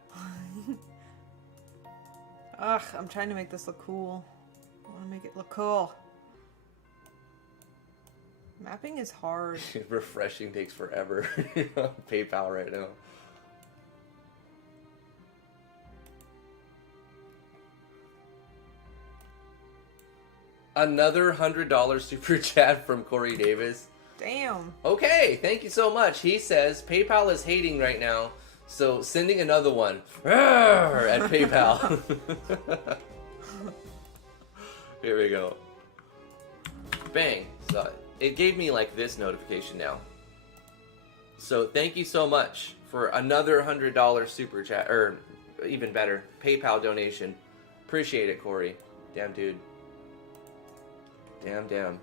Ugh, I'm trying to make this look cool. I want to make it look cool. Mapping is hard. Refreshing takes forever. On PayPal right now. Another $100 super chat from Corey Davis. Damn. Okay, thank you so much. He says PayPal is hating right now, so sending another one at PayPal. Here we go. Bang. So it gave me like this notification now. So thank you so much for another $100 super chat, or even better, PayPal donation. Appreciate it, Corey. Damn, dude. Damn. Damn.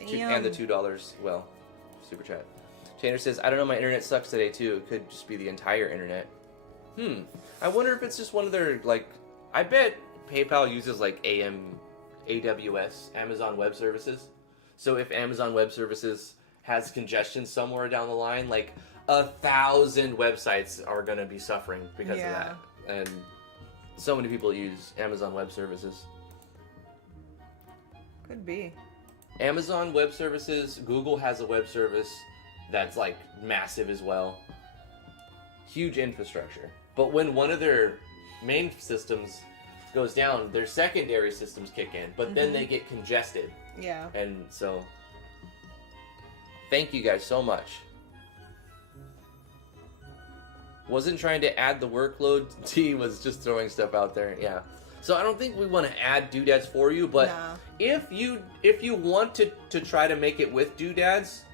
And the $2, well, super chat. Tanner says, I don't know, my internet sucks today too. It could just be the entire internet. I wonder if it's just one of their, like, I bet PayPal uses like AWS, Amazon Web Services. So if Amazon Web Services has congestion somewhere down the line, like 1,000 websites are going to be suffering because of that. And so many people use Amazon Web Services. Could be. Amazon Web Services, Google has a web service that's like massive as well. Huge infrastructure. But when one of their main systems goes down, their secondary systems kick in, but then they get congested. Yeah. And so, thank you guys so much. Wasn't trying to add the workload. T was just throwing stuff out there. Yeah. So I don't think we want to add doodads for you, but if you want to try to make it with doodads,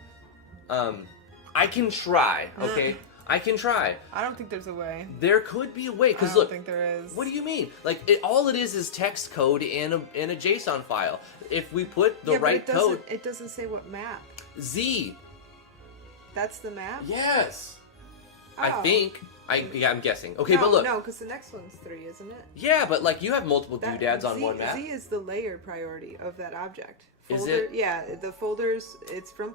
I can try. Okay, I can try. I don't think there's a way. There could be a way, because look, I don't think there is. What do you mean? Like all it is text code in a JSON file. If we put the right code, it doesn't say what map. Z. That's the map. Yes. Oh. I think. I'm guessing. Okay, but look. No, because the next one's 3, isn't it? Yeah, but like you have multiple doodads on one map. Z is the layer priority of that object. Is it? Yeah, the folders. It's from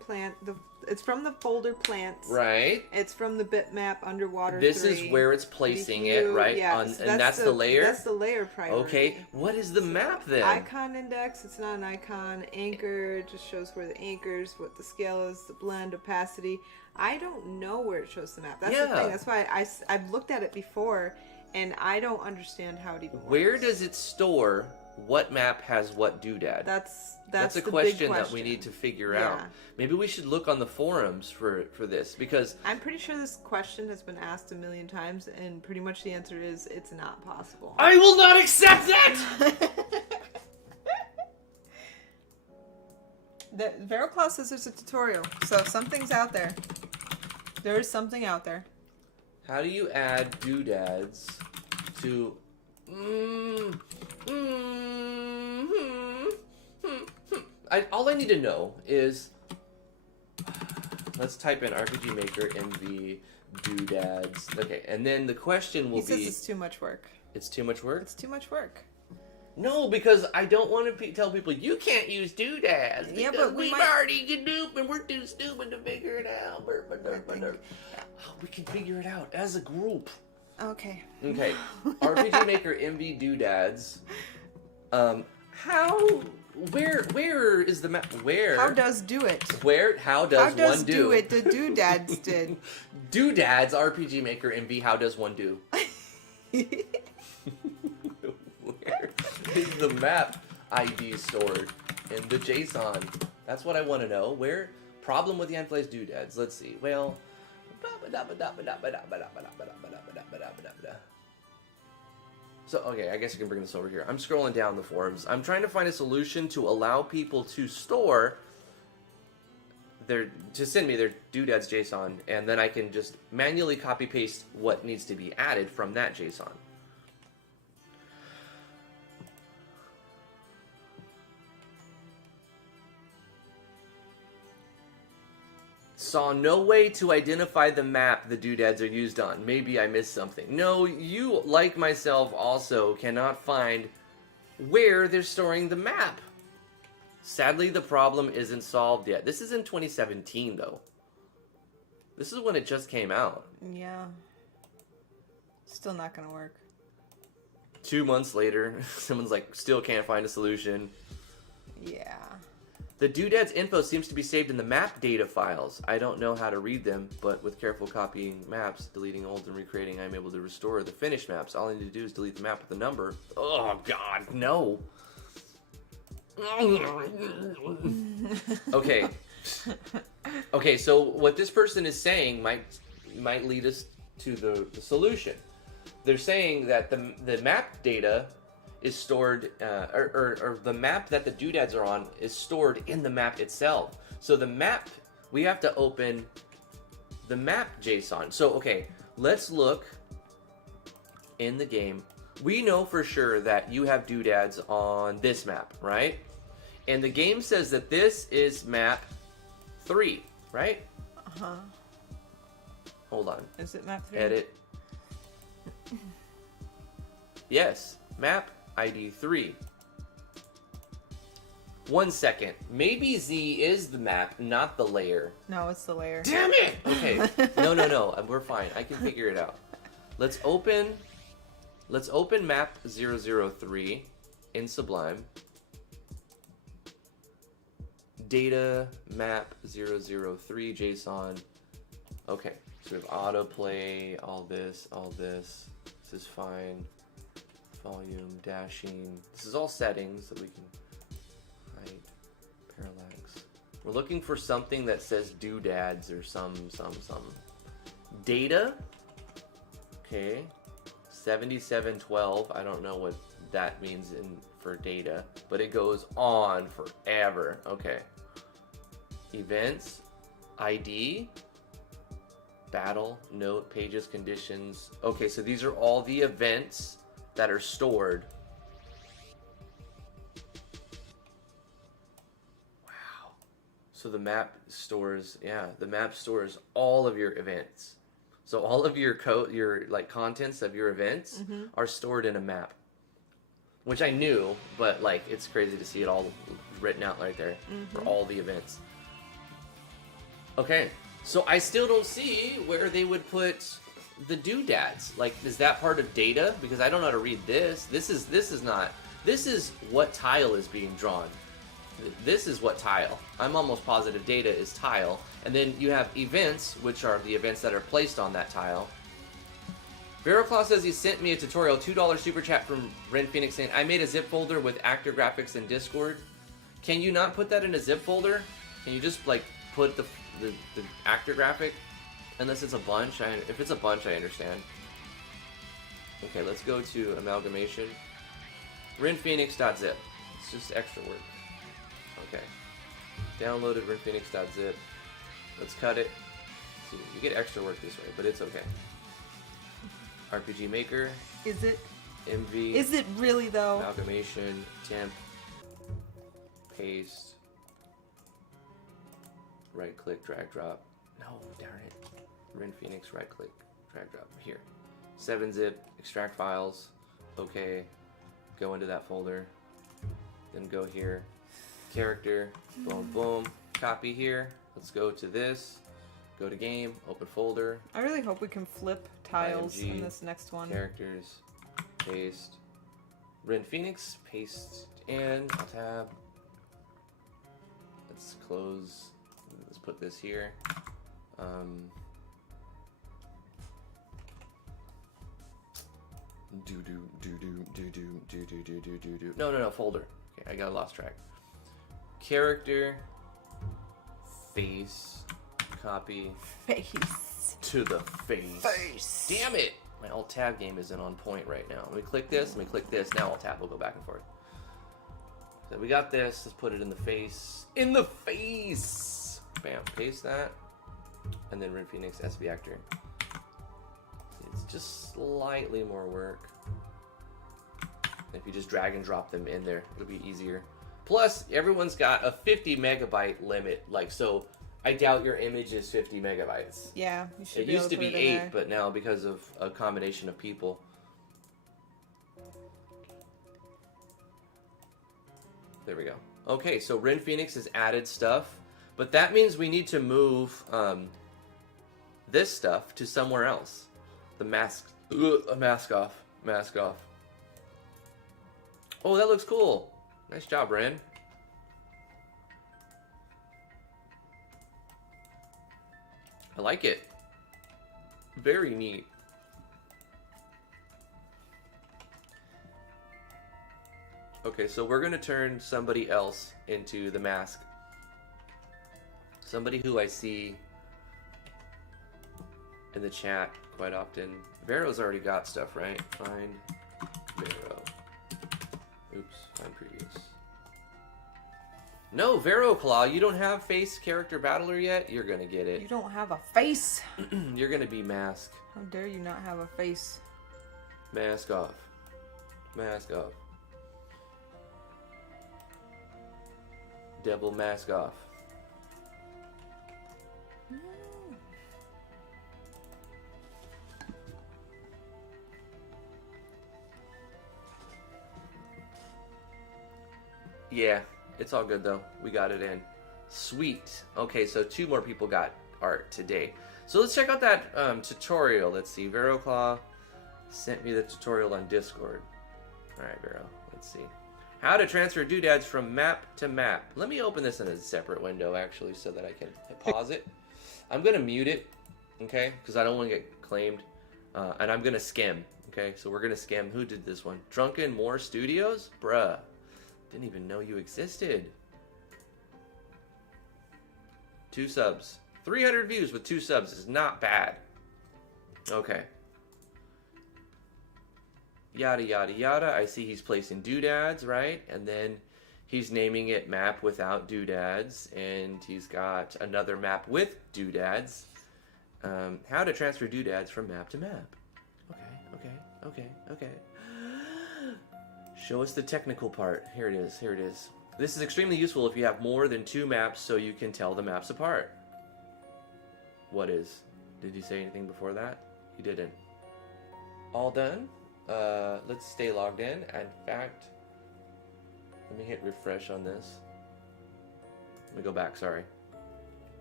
it's from the folder plants. Right. It's from the bitmap underwater. This 3. Is where it's placing it, right? Yeah, and that's the layer. That's the layer priority. Okay. What is the map then? Icon index. It's not an icon. Anchor just shows where the anchors, what the scale is, the blend, opacity. I don't know where it shows the map. That's the thing. That's why I've looked at it before, and I don't understand how it even works. Where does it store what map has what doodad? That's a question that we need to figure out. Maybe we should look on the forums for this, because I'm pretty sure this question has been asked a million times, and pretty much the answer is it's not possible. I will not accept that! The VeroClaw says there's a tutorial, so if something's out there, there is something out there. How do you add doodads to... all I need to know is... Let's type in RPG Maker MV doodads. Okay, and then the question will be... He says it's too much work. It's too much work? It's too much work. No, because I don't want to tell people you can't use doodads. Yeah, but we've already duped and we're too stupid to figure it out. We can figure it out as a group. Okay. Okay. RPG Maker MV doodads. Where is the map? Where? How does do it? How does one do? Do it? The doodads did. Doodads RPG Maker MV. How does one do? Where is the map ID stored in the JSON? That's what I want to know. Where problem with the unplaced doodads. Let's see. Well, so, okay, I guess I can bring this over here. I'm scrolling down the forums. I'm trying to find a solution to allow people to store to send me their doodads JSON, and then I can just manually copy paste what needs to be added from that JSON. Saw no way to identify the map the doodads are used on. Maybe I missed something. No, you, like myself, also cannot find where they're storing the map. Sadly, the problem isn't solved yet. This is in 2017, though. This is when it just came out. Yeah. Still not gonna work. 2 months later, someone's like, still can't find a solution. Yeah. The doodads info seems to be saved in the map data files. I don't know how to read them, but with careful copying maps, deleting old and recreating, I'm able to restore the finished maps. All I need to do is delete the map with the number. Oh, God, no. Okay. Okay, so what this person is saying might lead us to the solution. They're saying that the map data is stored, or the map that the doodads are on is stored in the map itself. So the map, we have to open the map JSON. So, okay, let's look in the game. We know for sure that you have doodads on this map, right? And the game says that this is map 3, right? Uh-huh. Hold on. Is it map 3? Edit. Yes, map ID 3. 1 second. Maybe Z is the map, not the layer. No, it's the layer. Damn it! Okay. No. We're fine. I can figure it out. Let's open map 003 in Sublime. Data map 003 JSON. Okay. So we have autoplay, all this. This is fine. Volume, dashing. This is all settings that we can hide. Parallax. We're looking for something that says doodads or some. Data. Okay. 7712. I don't know what that means for data, but it goes on forever. Okay. Events. ID. Battle. Note. Pages. Conditions. Okay, so these are all the events that are stored. Wow. So the map stores, all of your events. So all of your code, your like contents of your events are stored in a map. Which I knew, but like it's crazy to see it all written out right there for all the events. Okay. So I still don't see where they would put the doodads. Like, is that part of data? Because I don't know how to read this. This is what tile is being drawn. This is what tile. I'm almost positive data is tile. And then you have events, which are the events that are placed on that tile. Veroclaw says he sent me a tutorial, $2 super chat from Ren Phoenix saying, I made a zip folder with actor graphics in Discord. Can you not put that in a zip folder? Can you just like put the actor graphic? Unless it's a bunch. If it's a bunch, I understand. Okay, let's go to Amalgamation. RenPhoenix.zip. It's just extra work. Okay. Downloaded RenPhoenix.zip. Let's cut it. See, you get extra work this way, but it's okay. RPG Maker. Is it? MV. Is it really though? Amalgamation. Temp. Paste. Right click, drag drop. No, darn it. Ren Phoenix, right click, drag drop. Here. 7-zip, extract files. Okay. Go into that folder. Then go here. Character. Boom, boom. Copy here. Let's go to this. Go to game. Open folder. I really hope we can flip tiles IMG, in this next one. Characters. Paste. Ren Phoenix. Paste in. Tab. Let's close. Let's put this here. No, folder. Okay, I got lost track. Character, face. Copy. Face. To the face. Face. Damn it! My Alt-Tab game isn't on point right now. Let me click this, let me click this. Now Alt-Tab will go back and forth. So we got this. Let's put it in the face. In the face! Bam. Paste that. And then Rin Phoenix SV Actor. It's just slightly more work. If you just drag and drop them in there, it'll be easier. Plus, everyone's got a 50 megabyte limit. Like, so I doubt your image is 50 megabytes. Yeah, you should it be used able to put be it in 8, there. but now because of a combination of people. There we go. Okay, so Rin Phoenix has added stuff, but that means we need to move this stuff to somewhere else. The mask, mask off, mask off. Oh, that looks cool. Nice job, Rin. I like it. Very neat. Okay, so we're gonna turn somebody else into the mask. Somebody who I see in the chat quite often. Vero's already got stuff, right? Find Vero. Oops, find previous. No, Vero Claw, you don't have face character battler yet? You're gonna get it. You don't have a face. You're gonna be mask. How dare you not have a face? Mask off. Mask off. Devil mask off. Yeah, it's all good though. We got it in. Sweet. Okay, so 2 more people got art today. So let's check out that tutorial. Let's see. VeroClaw sent me the tutorial on Discord. Alright, Vero. Let's see. How to transfer doodads from map to map. Let me open this in a separate window actually so that I can pause it. I'm going to mute it, okay, because I don't want to get claimed. And I'm going to skim, okay? So we're going to skim. Who did this one? Drunken More Studios? Bruh. Didn't even know you existed. 2 subs. 300 views with 2 subs is not bad. Okay. Yada, yada, yada. I see he's placing doodads, right? And then he's naming it map without doodads. And he's got another map with doodads. How to transfer doodads from map to map. Okay. Show us the technical part. Here it is. This is extremely useful if you have more than 2 maps so you can tell the maps apart. What is? Did you say anything before that? You didn't. All done? Let's stay logged in. In fact, let me hit refresh on this. Let me go back, sorry.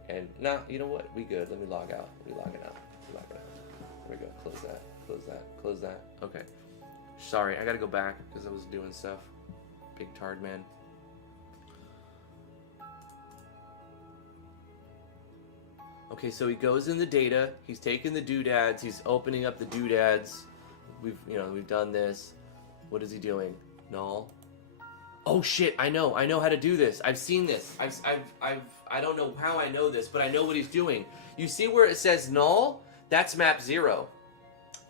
And, nah, you know what? We good. Let me log out. There we go. Close that. Okay. Sorry, I gotta go back because I was doing stuff. Big tard man. Okay, so he goes in the data. He's taking the doodads. He's opening up the doodads. We've done this. What is he doing? Null. Oh shit! I know how to do this. I've seen this. I don't know how I know this, but I know what he's doing. You see where it says null? That's map 0.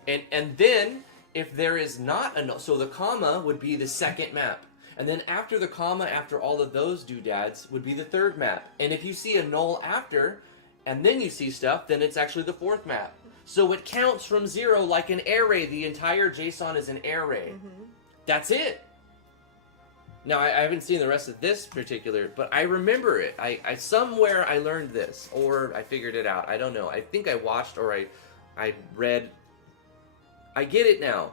And then if there is not a null, so the comma would be the second map. And then after the comma, after all of those doodads, would be the 3rd map. And if you see a null after, and then you see stuff, then it's actually the 4th map. So it counts from 0 like an array. The entire JSON is an array. Mm-hmm. That's it. Now, I haven't seen the rest of this particular, but I remember it. I somewhere I learned this, or I figured it out. I don't know. I think I watched or I read. I get it now.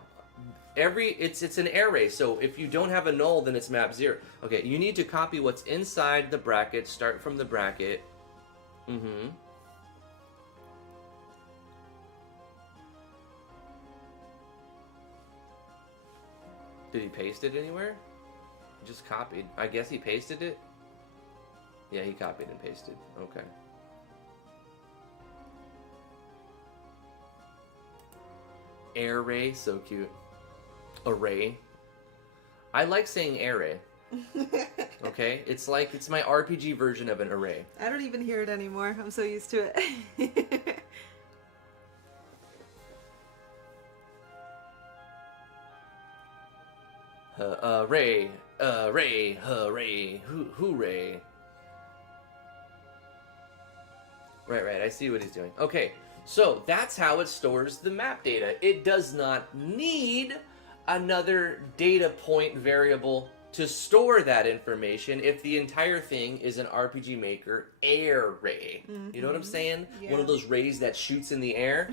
It's an array, so if you don't have a null, then it's map 0. Okay, you need to copy what's inside the bracket, start from the bracket. Mm-hmm. Did he paste it anywhere? Just copied. I guess he pasted it? Yeah, he copied and pasted. Okay. Array, so cute. Array. I like saying array. Okay? It's my RPG version of an array. I don't even hear it anymore. I'm so used to it. Hooray, hooray, hooray. Right, I see what he's doing. Okay, so that's how it stores the map data. It does not need another data point variable to store that information if the entire thing is an RPG Maker array. You know what I'm saying? Yeah. One of those rays that shoots in the air.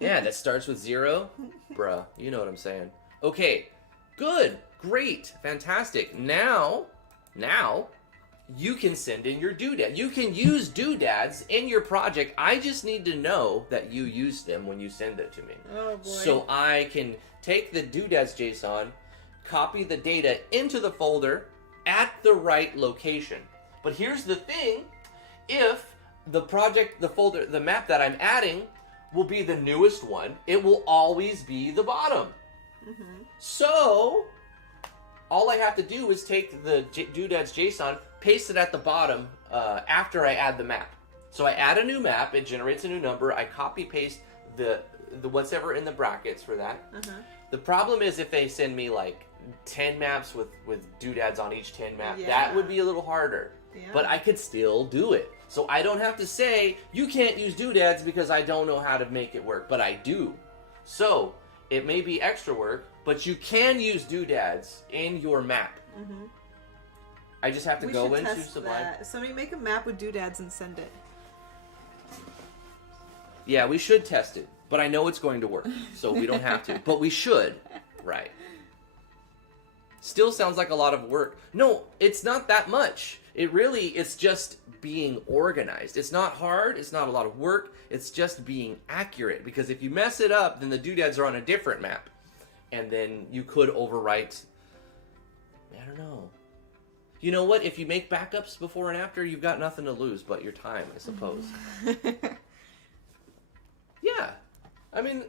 Yeah, that starts with 0. Bruh, you know what I'm saying. Okay, good, great, fantastic. Now, you can send in your doodad. You can use doodads in your project. I just need to know that you use them when you send it to me. Oh boy. So I can take the doodads JSON, copy the data into the folder at the right location. But here's the thing, if the project, the folder, the map that I'm adding will be the newest one, it will always be the bottom. So all I have to do is take the doodads JSON, paste it at the bottom after I add the map. So I add a new map, it generates a new number, I copy paste the whatever in the brackets for that. The problem is if they send me like 10 maps with doodads on each 10 map, that would be a little harder. But I could still do it. So I don't have to say, you can't use doodads because I don't know how to make it work, but I do. So it may be extra work, but you can use doodads in your map. I just have to go into Sublime. Somebody make a map with doodads and send it. Yeah, we should test it, but I know it's going to work, so we don't have to. But we should, right? Still sounds like a lot of work. No, it's not that much. It's just being organized. It's not hard, it's not a lot of work, it's just being accurate. Because if you mess it up, then the doodads are on a different map. And then you could overwrite, I don't know. You know what? If you make backups before and after, you've got nothing to lose but your time, I suppose. Yeah. I mean,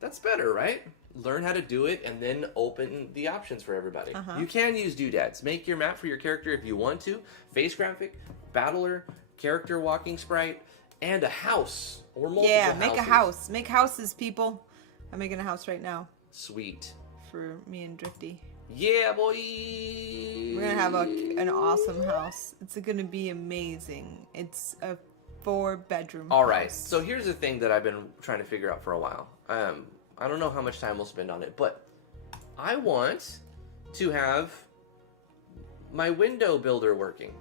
that's better, right? Learn how to do it and then open the options for everybody. You can use doodads. Make your map for your character if you want to. Face graphic, battler, character walking sprite, and a house or multiple houses. Yeah, make a house. Make houses, people. I'm making a house right now. Sweet. For me and Drifty. Yeah, boy. We're gonna have an awesome house. It's gonna be amazing. It's a 4-bedroom All right. house. So here's the thing that I've been trying to figure out for a while. I don't know how much time we'll spend on it, but I want to have my window builder working.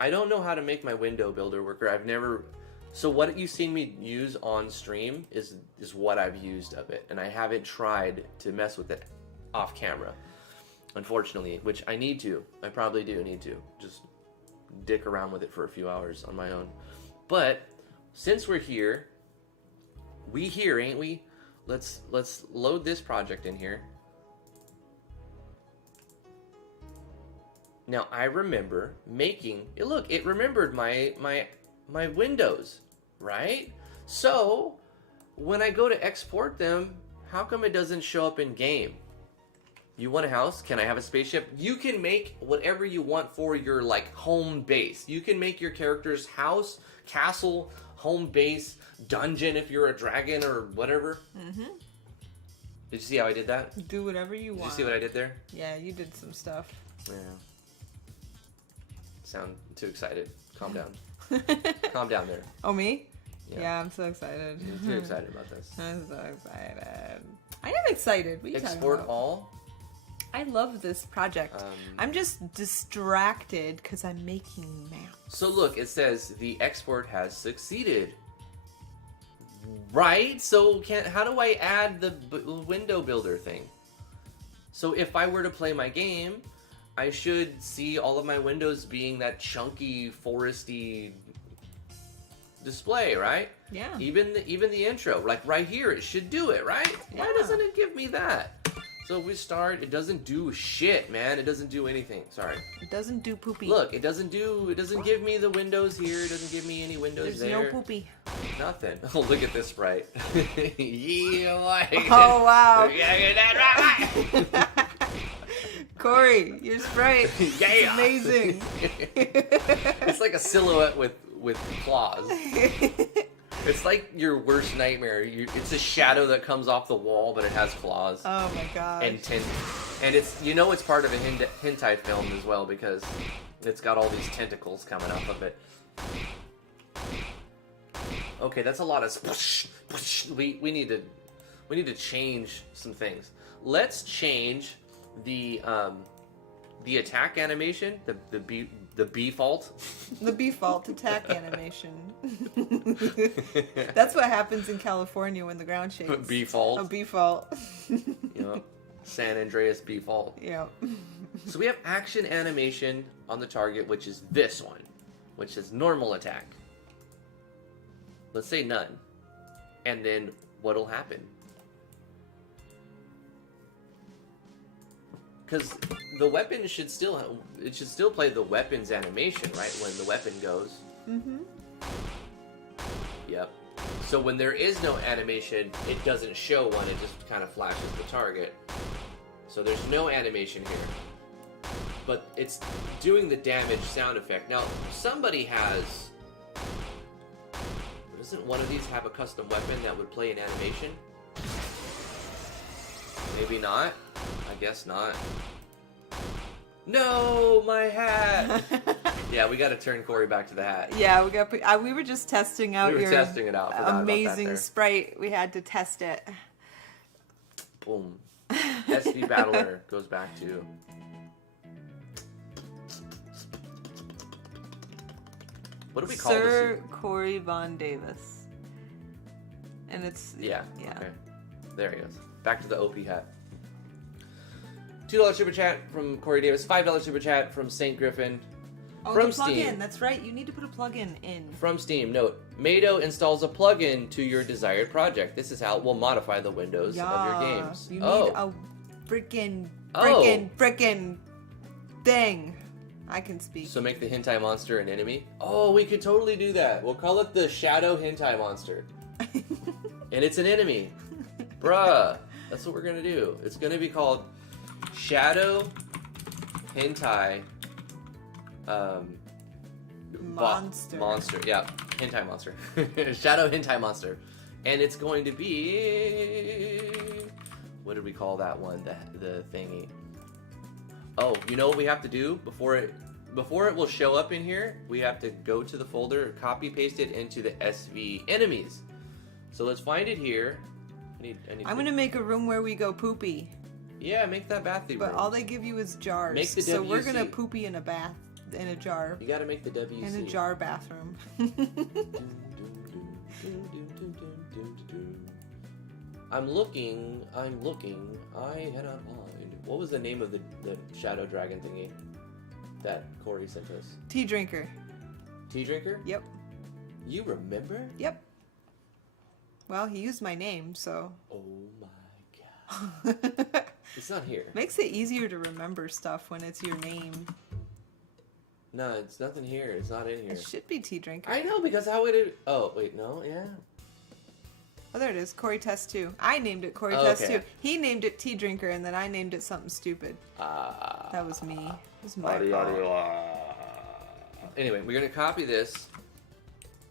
I don't know how to make my window builder work. I've never. So what you've seen me use on stream is what I've used of it, and I haven't tried to mess with it off camera, unfortunately, which I need to. I probably do need to just dick around with it for a few hours on my own. But since we're here, ain't we? Let's load this project in here. Now I remember making. Look, it remembered my windows, right? So when I go to export them, how come it doesn't show up in game? You want a house? Can I have a spaceship? You can make whatever you want for your like home base. You can make your character's house, castle, home base, dungeon if you're a dragon or whatever. Did you see how I did that? Do whatever you want. Did you see what I did there? Yeah, you did some stuff. Yeah. Sound too excited. Calm down. Calm down there. Oh, me? Yeah, I'm so excited. You're too excited about this. I'm so excited. I am excited. What are you talking Export about? all? I love this project. I'm just distracted because I'm making maps. So look, it says the export has succeeded. Right? So how do I add the window builder thing? So if I were to play my game, I should see all of my windows being that chunky, foresty display, right? Yeah. Even the intro, like right here, it should do it, right? Yeah. Why doesn't it give me that? So if we start, it doesn't do shit, man. It doesn't do anything. Sorry. It doesn't do poopy. Look, it doesn't give me the windows here. It doesn't give me any windows There's there. no poopy. Nothing. Oh, look at this sprite. Yeah, boy. Oh, wow. Yeah, get that right. Corey, your sprite. Yeah. It's amazing. It's like a silhouette with claws. It's like your worst nightmare. It's a shadow that comes off the wall, but it has claws. Oh my god. And it's it's part of a hentai film as well because it's got all these tentacles coming off of it. Okay, that's a lot of spush, spush. We need to change some things. Let's change the attack animation, the B-fault. The B-fault attack animation. That's what happens in California when the ground shakes. B-fault. A B-fault. Yep. San Andreas B-fault. Yeah. So we have action animation on the target, which is this one, which is normal attack. Let's say none. And then what'll happen? Because the weapon should still play the weapon's animation, right? When the weapon goes. Mm-hmm. Yep. So when there is no animation, it doesn't show one. It just kind of flashes the target. So there's no animation here. But it's doing the damage sound effect. Now, somebody has... Doesn't one of these have a custom weapon that would play an animation? Maybe not. I guess not. No, my hat! Yeah, we gotta turn Corey back to the hat. Yeah, we were just testing out your testing it out. amazing sprite. We had to test it. Boom. SV Battler goes back to... What do we call this? Sir Corey Von Davis. And it's... Yeah. Okay. There he goes. Back to the OP hat. $2 super chat from Corey Davis. $5 super chat from St. Griffin. Oh, from the plug-in. Steam. That's right. You need to put a plug-in in. From Steam. Note, Mado installs a plug-in to your desired project. This is how it will modify the windows of your games. You need a frickin' thing. I can speak. So make the hentai monster an enemy? Oh, we could totally do that. We'll call it the Shadow Hentai Monster. And it's an enemy. Bruh. That's what we're going to do. It's going to be called Shadow Hentai Monster. Monster. Yeah. Hentai Monster. Shadow Hentai Monster. And it's going to be... What did we call that one? The thingy. Oh, you know what we have to do before it will show up in here? We have to go to the folder, copy paste it into the SV enemies. So let's find it here. I'm gonna make a room where we go poopy. Yeah, make that bathy room. But all they give you is jars. Make the WC. So we're gonna poopy in a bath, in a jar. You gotta make the WC. In a jar bathroom. I'm looking, I cannot find. What was the name of the Shadow Dragon thingy that Corey sent us? Tea Drinker. Tea Drinker? Yep. You remember? Yep. Well, he used my name, so... Oh my god. It's not here. Makes it easier to remember stuff when it's your name. No, it's nothing here. It's not in here. It should be Tea Drinker. I know, because how would it... Oh, wait, no? Yeah. Oh, there it is. Corey Test 2. I named it Corey Test 2. He named it Tea Drinker, and then I named it something stupid. That was me. It was my fault. Anyway, we're going to copy this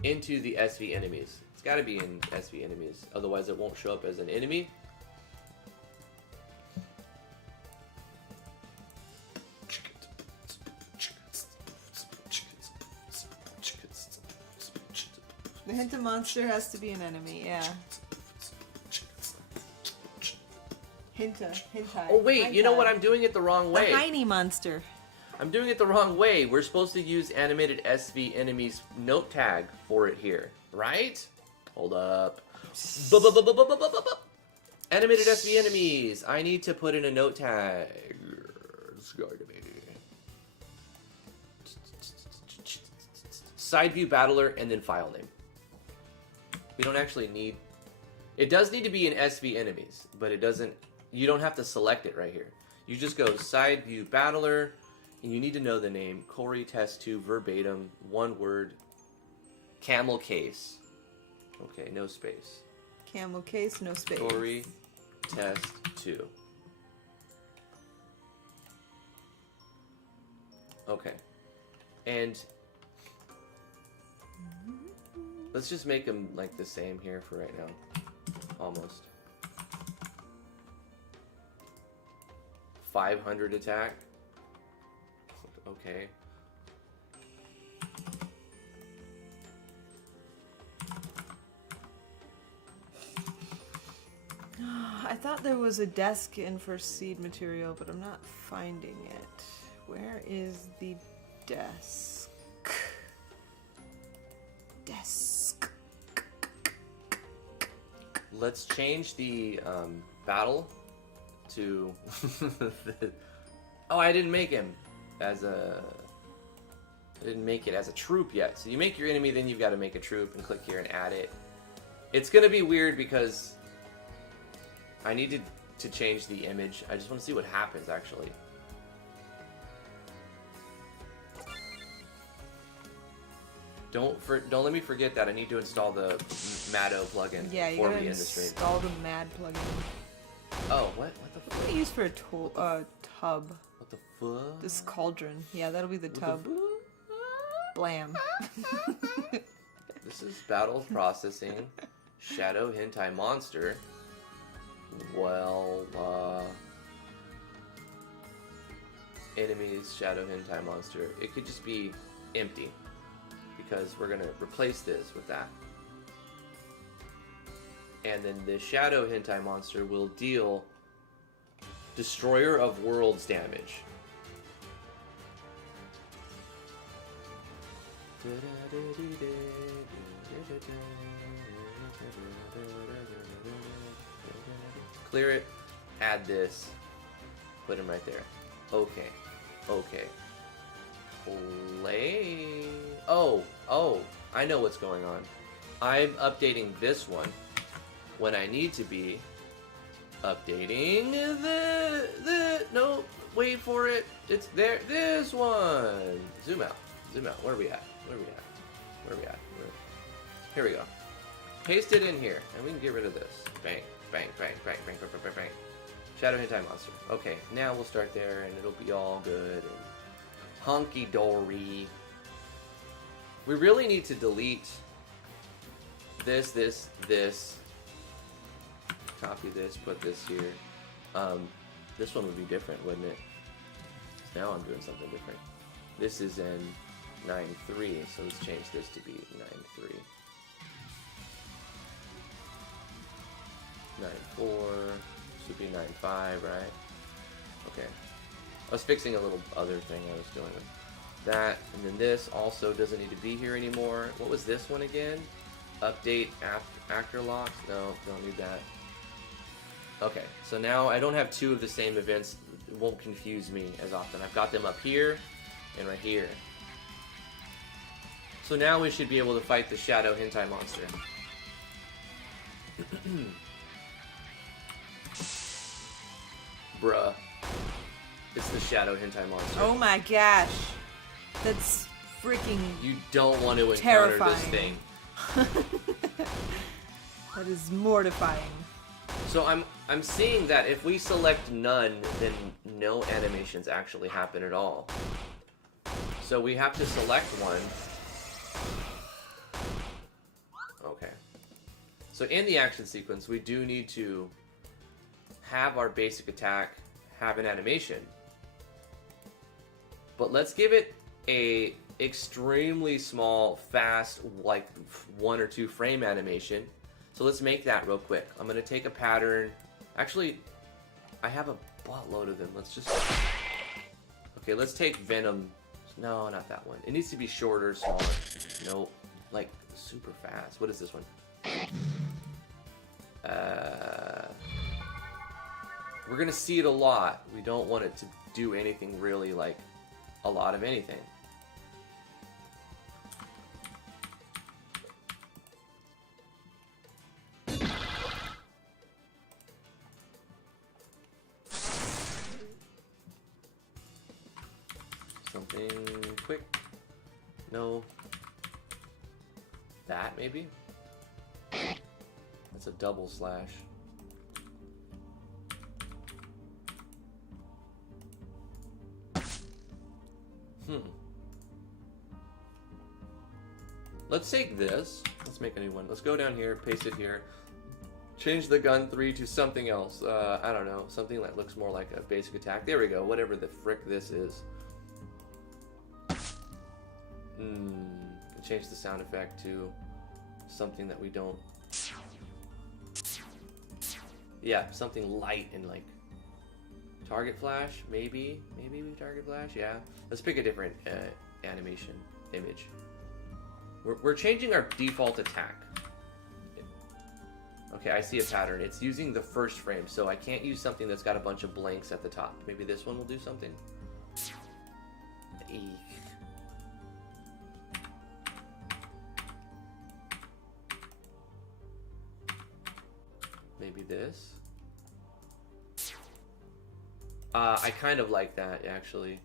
into the SV enemies. It's got to be in SV enemies. Otherwise, it won't show up as an enemy. The Hinta monster has to be an enemy, yeah. Hentai. Oh wait, you know what? I'm doing it the wrong way. The Heine monster. I'm doing it the wrong way. We're supposed to use animated SV enemies note tag for it here, right? Hold up. Animated SV enemies. I need to put in a note tag. It's going to be side view battler and then file name. We don't actually need... It does need to be in SV enemies, but it doesn't... You don't have to select it right here. You just go side view battler, and you need to know the name. Corey Test 2 verbatim, one word, camel case. Okay, no space. Camel case, no space. Corey Test 2. Okay. And let's just make them like the same here for right now. Almost. 500 attack. Okay. I thought there was a desk in for seed material, but I'm not finding it. Where is the desk? Desk. Let's change the battle to... Oh, I didn't make him as a... I didn't make it as a troop yet. So you make your enemy, then you've got to make a troop and click here and add it. It's going to be weird because I needed to change the image. I just want to see what happens, actually. Don't let me forget that I need to install the Maddo plugin for me in the stream. Install the Mad plugin. Oh, what the fuck? What do I use for a tub? What the fuck? This cauldron. Yeah, that'll be the tub. Blam. This is battle processing. Shadow hentai monster. Well, enemies shadow hentai monster. It could just be empty because we're gonna replace this with that. And then the shadow hentai monster will deal Destroyer of Worlds damage. Clear it, add this, put him right there. Okay, okay. Play. Oh, I know what's going on. I'm updating this one when I need to be updating no, wait for it. It's there. This one. Zoom out. Zoom out. Where are we at? Where are we at? Where are we at? Here we go. Paste it in here, and we can get rid of this. Bang, bang, bang, bang, bang, bang, bang, bang. Shadow hentai monster. Okay, now we'll start there, and it'll be all good and hunky-dory. We really need to delete this. Copy this, put this here. This one would be different, wouldn't it? Now I'm doing something different. This is in 9.3, so let's change this to be 9.3. 9.4 should be 9.5, right? Okay. I was fixing a little other thing I was doing with that, and then this also doesn't need to be here anymore. What was this one again? Update actor locks? No, don't need that. Okay, so now I don't have two of the same events. It won't confuse me as often. I've got them up here and right here. So now we should be able to fight the shadow hentai monster. Bruh. It's the shadow hentai monster. Oh my gosh. That's freaking You don't want to encounter terrifying. this thing. That is mortifying. So I'm seeing that if we select none, then no animations actually happen at all. So we have to select one. Okay. So in the action sequence, we do need to have our basic attack have an animation. But let's give it a extremely small, fast, like 1 or 2 frame animation. So let's make that real quick. I'm going to take a pattern. Actually, I have a buttload of them. Let's just... Okay, let's take Venom. No, not that one. It needs to be shorter, smaller. Nope. Like, super fast. What is this one? We're going to see it a lot. We don't want it to do anything really, like, a lot of anything. Something quick. No. That, maybe? That's a double slash. Let's take this. Let's make a new one. Let's go down here, paste it here. Change the gun 3 to something else. I don't know. Something that looks more like a basic attack. There we go. Whatever the frick this is. Change the sound effect to something that we don't... Yeah, something light and like... Target flash, maybe? Maybe we target flash? Yeah. Let's pick a different animation image. We're changing our default attack. Okay, I see a pattern. It's using the first frame, so I can't use something that's got a bunch of blanks at the top. Maybe this one will do something? Eek. Maybe this? I kind of like that, actually.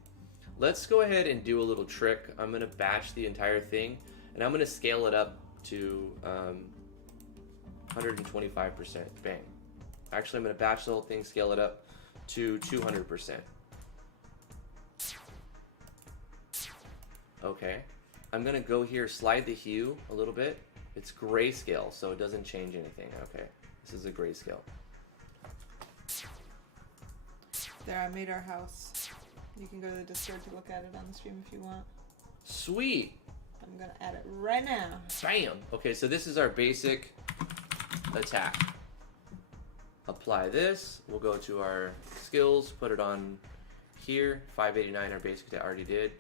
Let's go ahead and do a little trick. I'm going to batch the entire thing, and I'm going to scale it up to 125%. Bang. Actually, I'm going to batch the whole thing, scale it up to 200%. Okay. I'm going to go here, slide the hue a little bit. It's grayscale, so it doesn't change anything. Okay. This is a grayscale. There, I made our house. You can go to the Discord to look at it on the stream if you want. Sweet. I'm gonna add it right now. Bam. Okay, so this is our basic attack. Apply this. We'll go to our skills, put it on here. 589, our basic attack already did.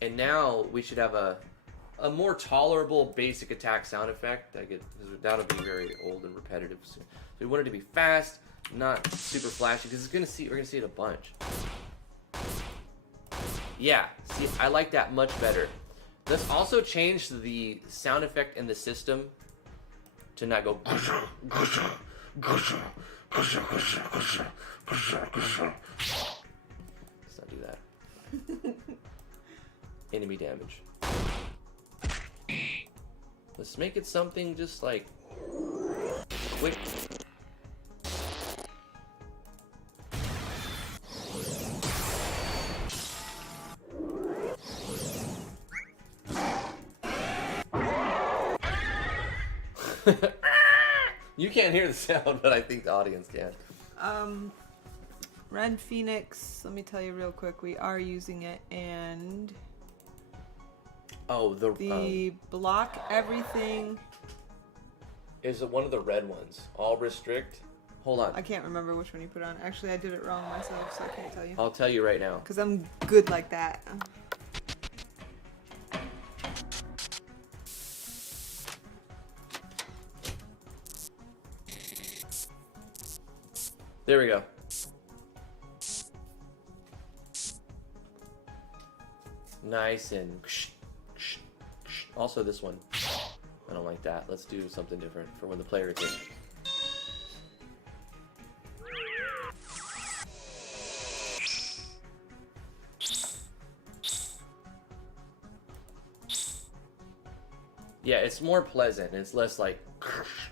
And now we should have a more tolerable basic attack sound effect. That'll be very old and repetitive. So we want it to be fast, not super flashy, because we're gonna see it a bunch. Yeah, see, I like that much better. Let's also change the sound effect in the system to not go. Let's not do that. Enemy damage. Let's make it something just like quick. You can't hear the sound, but I think the audience can. Red Phoenix, let me tell you real quick, we are using it, and oh, the block everything is it one of the red ones? All restrict. Hold on. I can't remember which one you put on. Actually, I did it wrong myself, so I can't tell you. I'll tell you right now. Because I'm good like that. There we go. Nice and... Also this one. I don't like that. Let's do something different for when the player is in. Yeah, it's more pleasant and it's less like...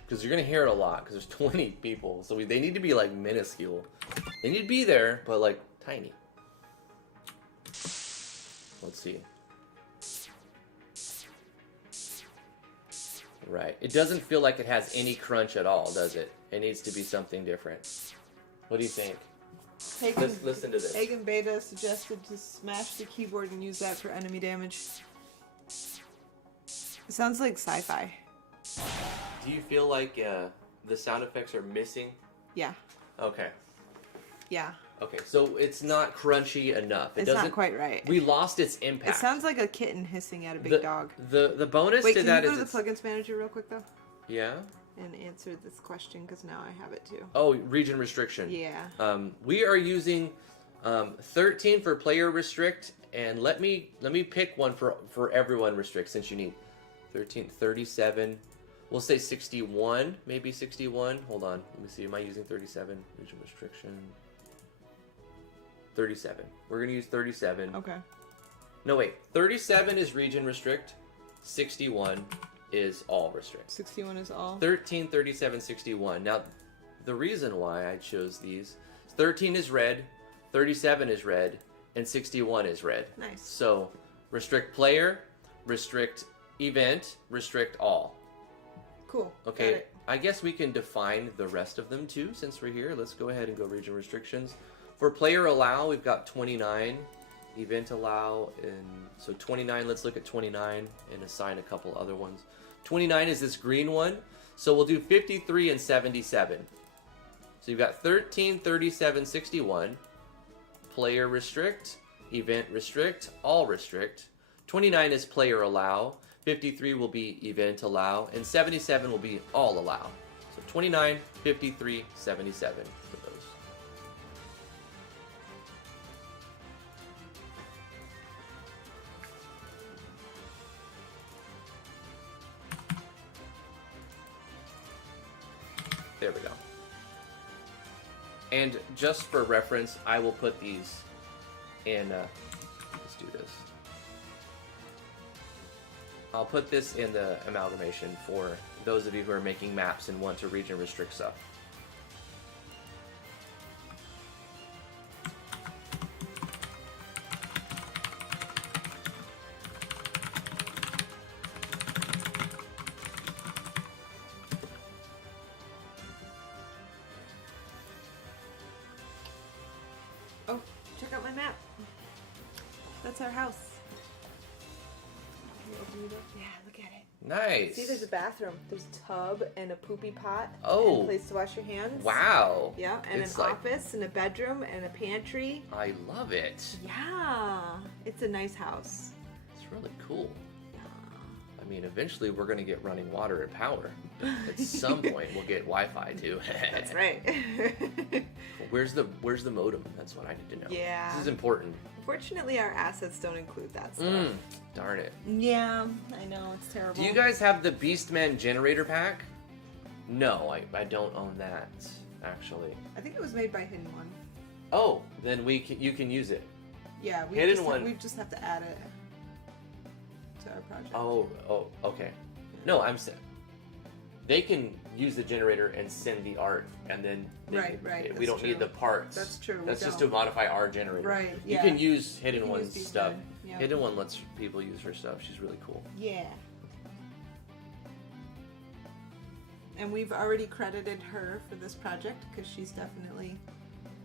Because you're going to hear it a lot because there's 20 people. So they need to be like minuscule. They need to be there, but like tiny. Let's see. Right. It doesn't feel like it has any crunch at all, does it? It needs to be something different. What do you think? Listen to this. Hagen Beta suggested to smash the keyboard and use that for enemy damage. It sounds like sci-fi. Do you feel like the sound effects are missing? Yeah. Okay. Yeah. Okay, so it's not crunchy enough. It's not quite right. We lost its impact. It sounds like a kitten hissing at a big dog. The bonus Wait, to that is... Wait, can you go to the plugins manager real quick, though? Yeah? And answer this question, because now I have it, too. Oh, region restriction. Yeah. We are using 13 for player restrict, and let me pick one for everyone restrict, since you need 13, 37... We'll say 61, maybe 61. Hold on, let me see. Am I using 37? Region restriction. 37. We're gonna use 37. Okay. No, wait. 37 is region restrict. 61 is all restrict. 61 is all? 13, 37, 61. Now, the reason why I chose these, 13 is red, 37 is red, and 61 is red. Nice. So restrict player, restrict event, restrict all. Cool. Okay, I guess we can define the rest of them too since we're here. Let's go ahead and go region restrictions. For player allow, we've got 29. Event allow, and so 29, let's look at 29 and assign a couple other ones. 29 is this green one, so we'll do 53 and 77. So you've got 13, 37, 61. Player restrict, event restrict, all restrict. 29 is player allow, 53 will be event allow, and 77 will be all allow. So 29, 53, 77 for those. There we go. And just for reference, I will put these in, let's do this. I'll put this in the amalgamation for those of you who are making maps and want to region restrict stuff. Oh, check out my map. That's our house. Can you open it up? Yeah, look at it. Nice. See, there's a bathroom. There's a tub and a poopy pot. Oh. And a place to wash your hands. Wow. Yeah, and It's an like- office and a bedroom and a pantry. I love it. Yeah, it's a nice house. It's really cool. I mean, eventually we're going to get running water and power. At some point, we'll get Wi-Fi too. That's right. Where's the modem? That's what I need to know. Yeah. This is important. Unfortunately, our assets don't include that stuff. Darn it. Yeah, I know, it's terrible. Do you guys have the Beastman generator pack? No, I don't own that, actually. I think it was made by Hidden One. Oh, then you can use it. Yeah, we just have to add it to our project. Oh, okay. No, I'm saying they can use the generator and send the art, and then Right. we don't need the parts. That's true. That's just to modify our generator. Right. You Yeah. can use Hidden You can One's use stuff. Beastman, yeah. Hidden One lets people use her stuff. She's really cool. Yeah. And we've already credited her for this project because she's definitely,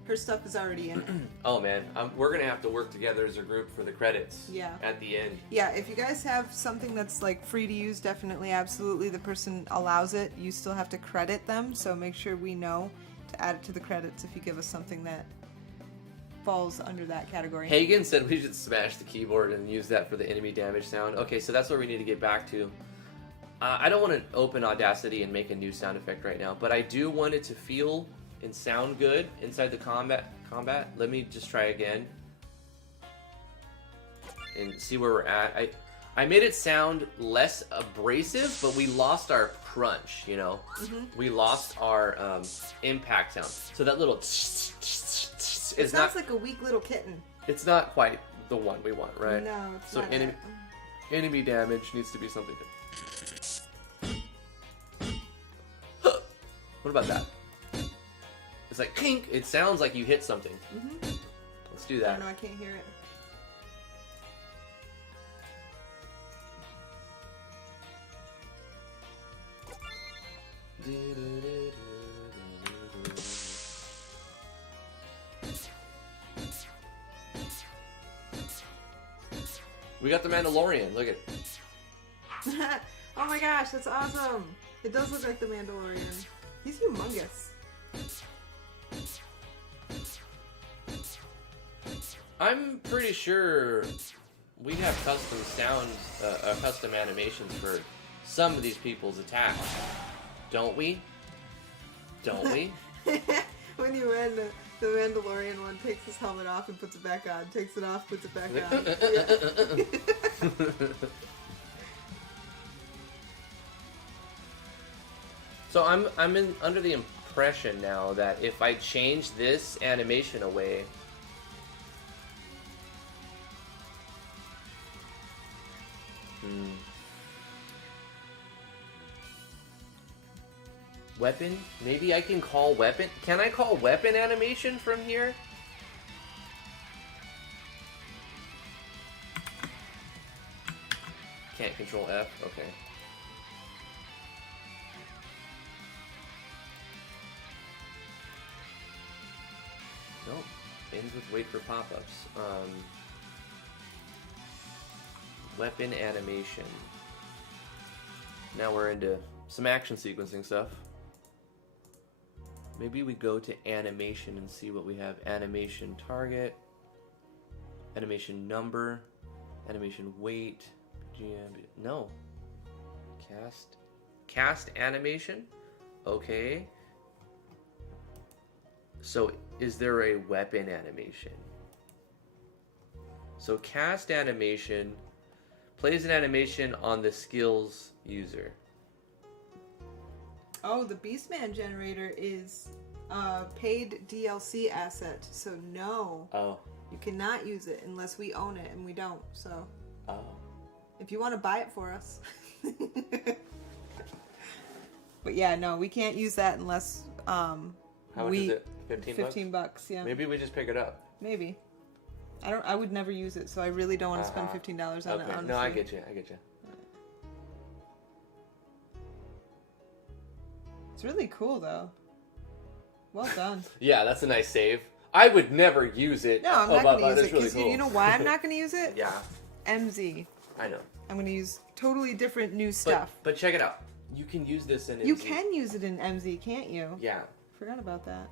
her stuff is already in it. Oh man, we're gonna have to work together as a group for the credits. Yeah. At the end. Yeah, if you guys have something that's like free to use, definitely, absolutely, the person allows it. You still have to credit them, so make sure we know to add it to the credits if you give us something that falls under that category. Hagen said we should smash the keyboard and use that for the enemy damage sound. Okay, so that's what we need to get back to. I don't want to open Audacity and make a new sound effect right now, but I do want it to feel and sound good inside the combat. Let me just try again and see where we're at. I made it sound less abrasive, but we lost our crunch, you know? We lost our impact sound. So that little it sounds like a weak little kitten. It's not quite the one we want, right? No, it's so not. Enemy damage needs to be something different. What about that? It's like kink. It sounds like you hit something. Let's do I that. don't know, I can't hear it. We got the Mandalorian. Look at. Oh my gosh, that's awesome! It does look like the Mandalorian. He's humongous. I'm pretty sure we have custom sounds, custom animations for some of these people's attacks, don't we? Don't we? When you win, the Mandalorian one takes his helmet off and puts it back on. Takes it off, puts it back on. Yeah. So I'm under the impression now that if I change this animation away, weapon? Maybe I can call weapon? Can I call weapon animation from here? can't control F? Okay. Nope. Ends with wait for pop-ups. Weapon animation. Now we're into some action sequencing stuff. Maybe we go to animation and see what we have. Animation target, animation number, animation weight, GM. No. Cast animation. Okay. So is there a weapon animation? So cast animation plays an animation on the skills user. Oh, the Beastman generator is a paid DLC asset, so no. Oh. You cannot use it unless we own it, and we don't, so. Oh. If you want to buy it for us. But yeah, no, we can't use that unless How much is it? 15 bucks, yeah. Maybe we just pick it up. Maybe. I would never use it, so I really don't want to spend $15 on it, honestly. No, I get you. It's really cool, though. Well done. Yeah, that's a nice save. I would never use it. No, I'm not going to use it, because really cool. you know why I'm not going to use it? Yeah. MZ. I know. I'm going to use totally different new stuff. But check it out. You can use this in MZ. You can use it in MZ, can't you? Yeah. Forgot about that.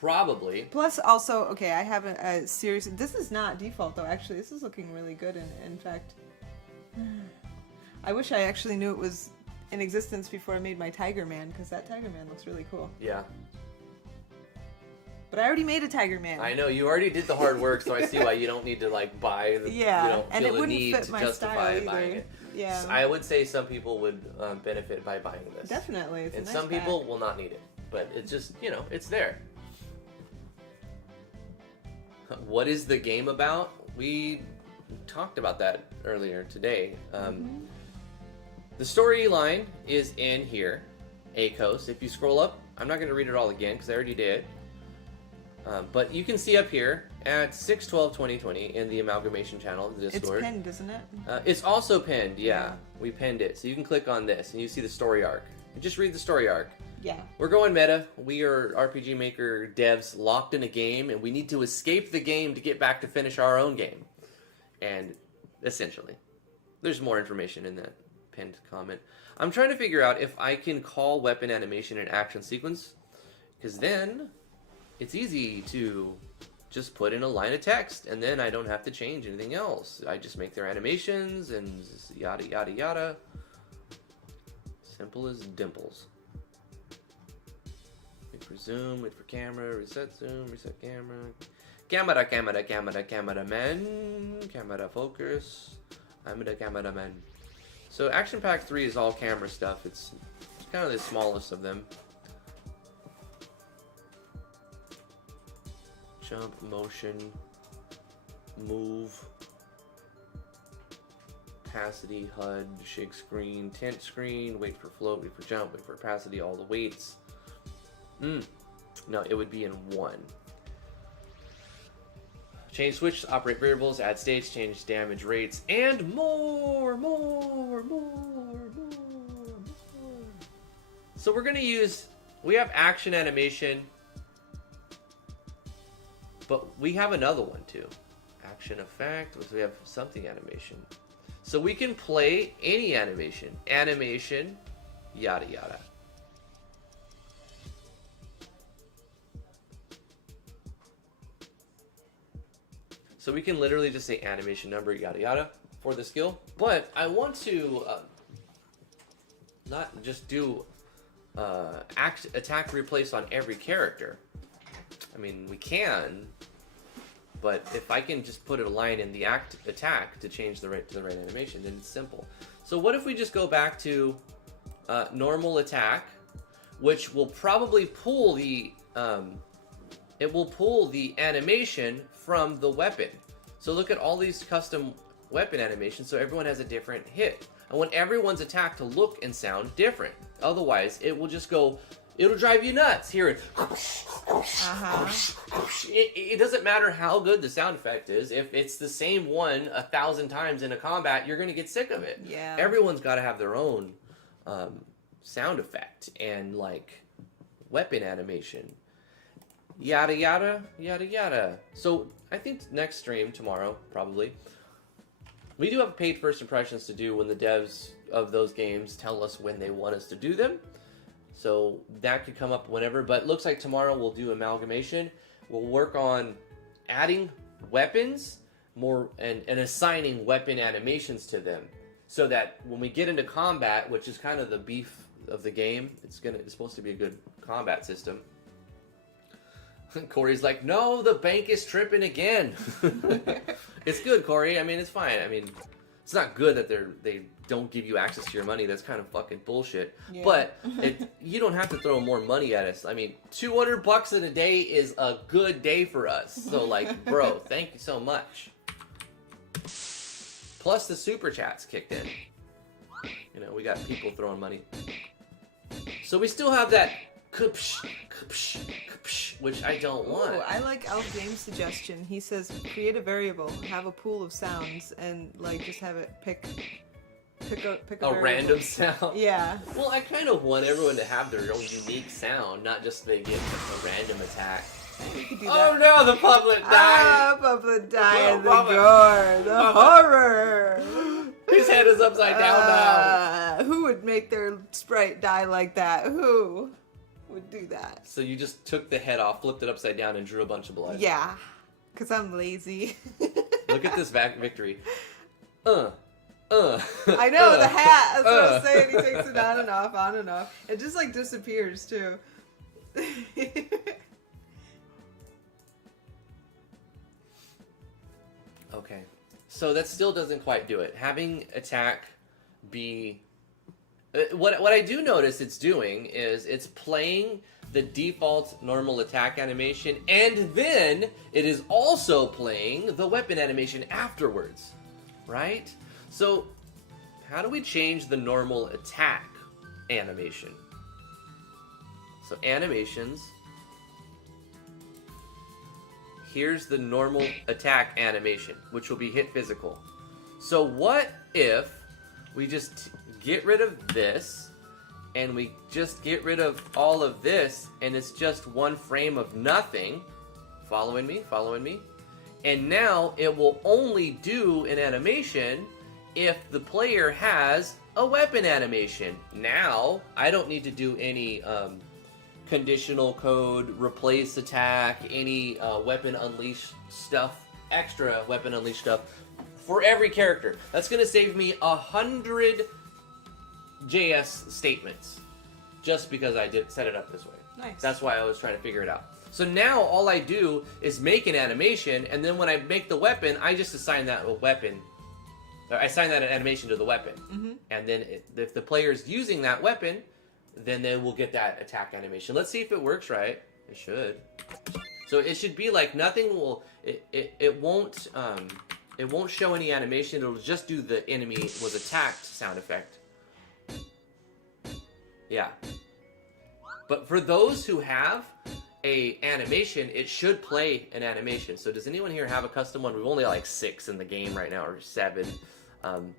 Probably. Plus, also, okay, I have a series. This is not default, though, actually. This is looking really good, in fact. I wish I actually knew it was in existence before I made my Tiger Man, because that Tiger Man looks really cool. Yeah. But I already made a Tiger Man. I know, you already did the hard work, so I see why you don't need to, like, buy the, yeah, you don't and feel it the wouldn't need fit to my justify style either. buying it. Yeah. So I would say some people would benefit by buying this. Definitely. It's and a nice some people pack. will not need it. But it's just, it's there. What is the game about? We talked about that earlier today. The storyline is in here, ACOS. If you scroll up, I'm not going to read it all again because I already did. But you can see up here at 6/12/2020 in the Amalgamation channel of the Discord. It's pinned, isn't it? It's also pinned, yeah. We pinned it. So you can click on this and you see the story arc. And just read the story arc. Yeah. We're going meta. We are RPG Maker devs locked in a game, and we need to escape the game to get back to finish our own game. And essentially, there's more information in that pinned comment. I'm trying to figure out if I can call weapon animation an action sequence, because then it's easy to just put in a line of text, and then I don't have to change anything else. I just make their animations and yada yada yada. Simple as dimples. Wait for zoom, wait for camera, reset zoom, reset camera. Cameraman. Camera focus. I'm the cameraman. So Action Pack 3 is all camera stuff. It's kind of the smallest of them. Jump, motion, move, opacity, HUD, shake screen, tint screen, wait for float, wait for jump, wait for opacity, all the weights. No, it would be in one. Change switch, operate variables, add states, change damage rates, and more. So we're going to use, we have action animation, but we have another one too. Action effect, we have something animation. So we can play any animation, yada yada. So we can literally just say animation number, yada yada, for the skill. But I want to not just do attack replace on every character. I mean, we can, but if I can just put a line in the attack to change the right animation, then it's simple. So what if we just go back to normal attack, which will probably pull the animation from the weapon. So look at all these custom weapon animations, so everyone has a different hit. I want everyone's attack to look and sound different. Otherwise, it will just go It'll drive you nuts hearing. It doesn't matter how good the sound effect is. If it's the same one 1,000 times in a combat, you're going to get sick of it. Yeah. Everyone's got to have their own sound effect and like weapon animation. Yada yada yada yada. So I think next stream tomorrow probably. We do have paid first impressions to do when the devs of those games tell us when they want us to do them. So that could come up whenever, but it looks like tomorrow we'll do Amalgamation. We'll work on adding weapons more and assigning weapon animations to them so that when we get into combat, which is kind of the beef of the game, it's supposed to be a good combat system. Corey's like, no, the bank is tripping again. It's good, Corey. I mean, it's fine. I mean, it's not good that they don't give you access to your money. That's kind of fucking bullshit. Yeah. But you don't have to throw more money at us. I mean, $200 in a day is a good day for us. So, like, bro, thank you so much. Plus, the super chats kicked in. You know, we got people throwing money. So we still have that which I don't want. Ooh, I like Elf Game's suggestion. He says create a variable, have a pool of sounds, and like just have it pick a random sound. Yeah. Well, I kind of want everyone to have their own unique sound, not just they get a random attack. You could do that. Oh no, the puppet died! Ah, puppet died in the gore. The horror! His head is upside down now. Who would make their sprite die like that? Who would do that? So you just took the head off, flipped it upside down, and drew a bunch of blood. Yeah, because I'm lazy. Look at this victory. I know, the hat. That's what I'm saying. He takes it on and off. It just like disappears too. Okay. So that still doesn't quite do it. Having attack be... What I do notice it's doing is it's playing the default normal attack animation, and then it is also playing the weapon animation afterwards, right? So how do we change the normal attack animation? So animations. Here's the normal attack animation, which will be hit physical. So what if we just get rid of this, and we just get rid of all of this, and it's just one frame of nothing. Following me? And now it will only do an animation if the player has a weapon animation. Now, I don't need to do any conditional code, replace attack, any weapon unleash stuff, extra weapon unleash stuff for every character. That's going to save me 100 JS statements just because I set it up this way. Nice. That's why I was trying to figure it out. So now all I do is make an animation, and then when I make the weapon, I just assign that a weapon. I assign that an animation to the weapon. Mm-hmm. And then if the player's using that weapon, then they will get that attack animation. Let's see if it works right. It should. So it should be like nothing will... It won't show any animation. It'll just do the enemy was attacked sound effect. Yeah. But for those who have a animation, it should play an animation. So does anyone here have a custom one? We've only got like 6 in the game right now, or 7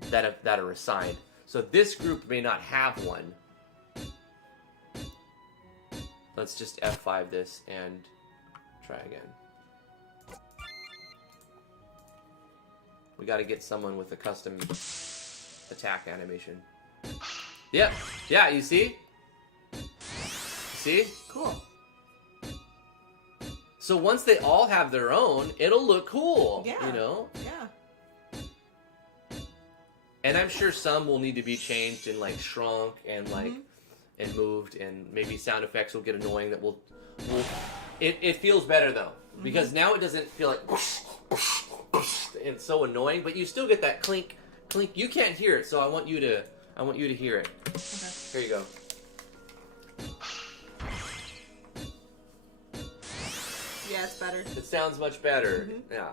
that are assigned. So this group may not have one. Let's just F5 this and try again. We got to get someone with a custom attack animation. Yep. Yeah, you see? See? Cool. So once they all have their own, it'll look cool. Yeah. You know? Yeah. And I'm sure some will need to be changed and like shrunk and like and moved, and maybe sound effects will get annoying. That will it feels better though, because now it doesn't feel like it's so annoying, but you still get that clink clink. You can't hear it, so I want you to hear it. Okay. Here you go. Yeah, it's better. It sounds much better. Yeah.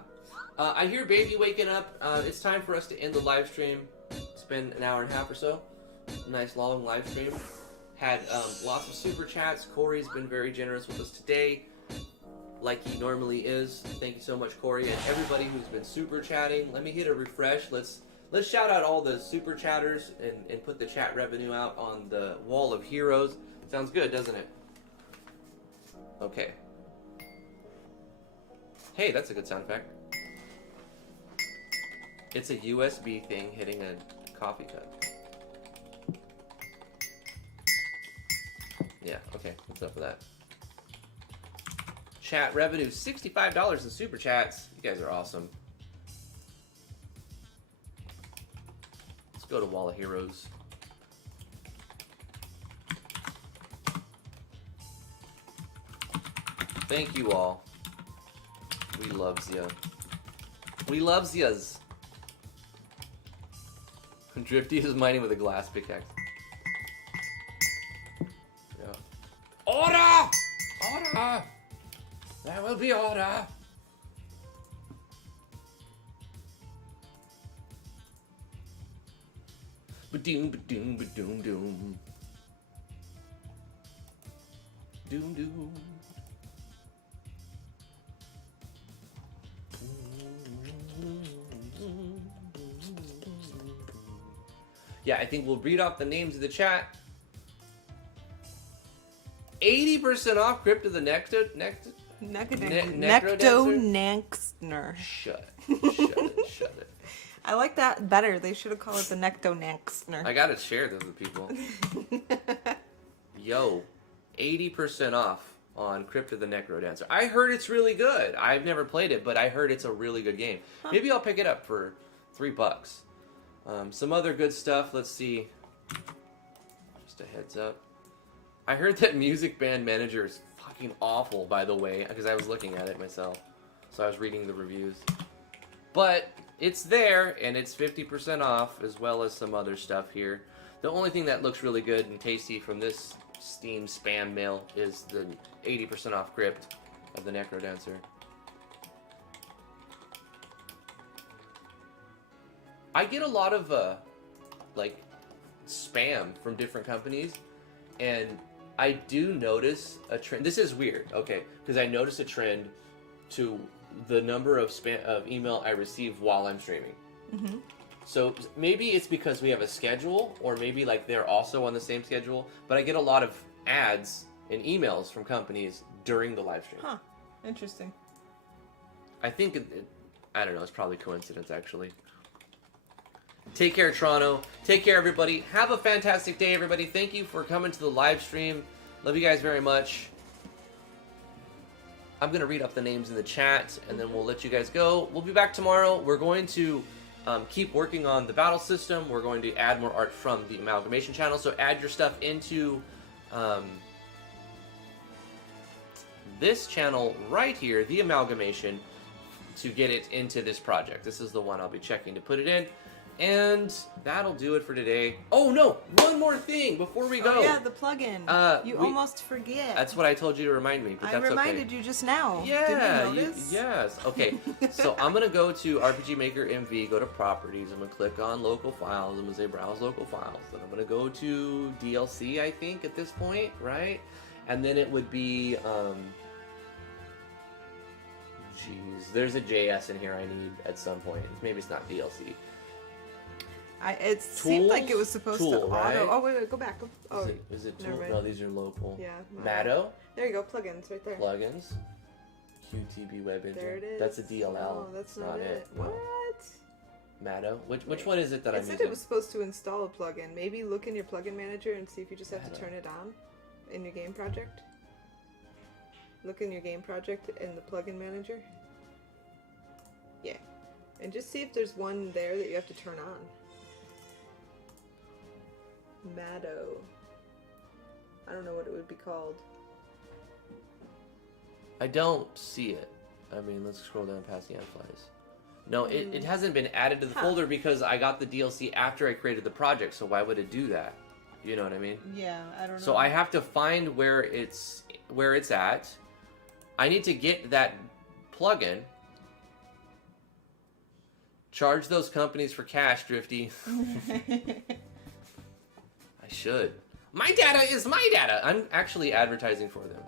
I hear baby waking up. It's time for us to end the live stream. It's been an hour and a half or so. Nice long live stream. Had lots of super chats. Corey's been very generous with us today, like he normally is. Thank you so much, Corey, and everybody who's been super chatting. Let me hit a refresh. Let's shout out all the super chatters and put the chat revenue out on the wall of heroes. Sounds good, doesn't it? Okay. Hey, that's a good sound effect. It's a USB thing hitting a coffee cup. Yeah, okay, what's up with that? Chat revenue, $65 in super chats. You guys are awesome. Let's go to Wall of Heroes. Thank you all. We loves ya. We loves yas. Drifty is mining with a glass pickaxe. Yeah. Order! Order! There will be order! Ba-doom, ba-doom, ba-doom, doom. Doom, doom. Yeah, I think we'll read off the names of the chat. 80% off Crypt of the Nectonanxner. Shut it. I like that better. They should have called it the Nectonanxner. I gotta share this with people. Yo, 80% off on Crypt of the Necrodancer. I heard it's really good. I've never played it, but I heard it's a really good game. Huh. Maybe I'll pick it up for $3. Some other good stuff. Let's see. Just a heads up. I heard that Music Band Manager is fucking awful, by the way, because I was looking at it myself. So I was reading the reviews. But it's there, and it's 50% off, as well as some other stuff here. The only thing that looks really good and tasty from this Steam spam mail is the 80% off Crypt of the Necrodancer. I get a lot of like spam from different companies, and I do notice a trend. This is weird, okay, because I notice a trend to the number of email I receive while I'm streaming. Mm-hmm. So maybe it's because we have a schedule, or maybe like they're also on the same schedule, but I get a lot of ads and emails from companies during the live stream. Huh. Interesting. I think I don't know, it's probably coincidence actually. Take care, Toronto. Take care, everybody. Have a fantastic day, everybody. Thank you for coming to the live stream. Love you guys very much. I'm going to read up the names in the chat, and then we'll let you guys go. We'll be back tomorrow. We're going to keep working on the battle system. We're going to add more art from the Amalgamation channel, so add your stuff into this channel right here, the Amalgamation, to get it into this project. This is the one I'll be checking to put it in. And that'll do it for today. Oh no, one more thing before we go. Oh yeah, the plugin. You almost forget. That's what I told you to remind me, but that's okay. I reminded you just now. Yeah, did you notice? Yes. Okay, so I'm gonna go to RPG Maker MV, go to Properties. I'm gonna click on Local Files. I'm gonna say Browse Local Files. Then I'm gonna go to DLC. I think at this point, right? And then it would be jeez, there's a JS in here I need at some point. Maybe it's not DLC. It seemed like it was supposed to auto. Right? Oh wait, go back. Oh, is it tool? No, these are local. Yeah. Matto. There you go. Plugins right there. Plugins. QTB Web Engine. There it is. That's a DLL. Oh, that's not it. No. What? Matto. Which one is it that I'm using? It said it was supposed to install a plugin. Maybe look in your plugin manager and see if you just have to turn it on in your game project. Look in your game project in the plugin manager. Yeah, and just see if there's one there that you have to turn on. Matto. I don't know what it would be called. I don't see it. I mean, let's scroll down past the Flies. No, it hasn't been added to the folder because I got the DLC after I created the project, so why would it do that? You know what I mean? Yeah, I don't know. So I have to find where it's at. I need to get that plugin. Charge those companies for cash, Drifty. I should. My data is my data. I'm actually advertising for them.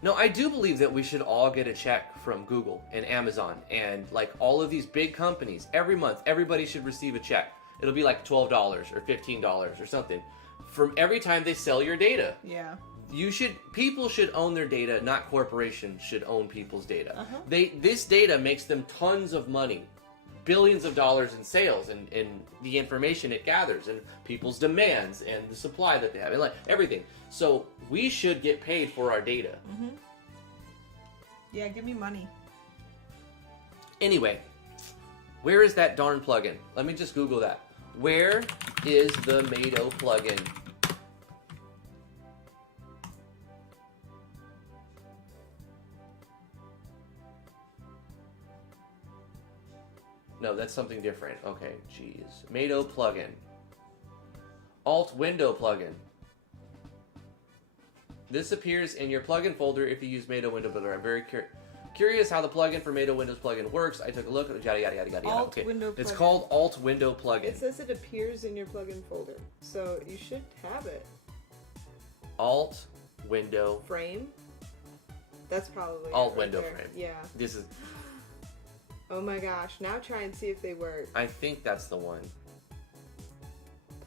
No, I do believe that we should all get a check from Google and Amazon and like all of these big companies. Every month, everybody should receive a check. It'll be like $12 or $15 or something from every time they sell your data. Yeah. People should own their data, not corporations should own people's data. This data makes them tons of money, billions of dollars in sales and the information it gathers and people's demands and the supply that they have and like everything. So we should get paid for our data. Yeah, give me money. Anyway, where is that darn plugin? Let me just Google that. Where is the Mado plugin? No, that's something different. Okay, jeez. Mado plugin. Alt window plugin. This appears in your plugin folder if you use Mado Window Builder. I'm very curious how the plugin for Mado Windows plugin works. I took a look at yada yada yada yada. Alt window plugin. It's called Alt Window plugin. It says it appears in your plugin folder, so you should have it. Alt window frame. That's probably Alt right window there. frame. Yeah. This is. Oh my gosh! Now try and see if they work. I think that's the one.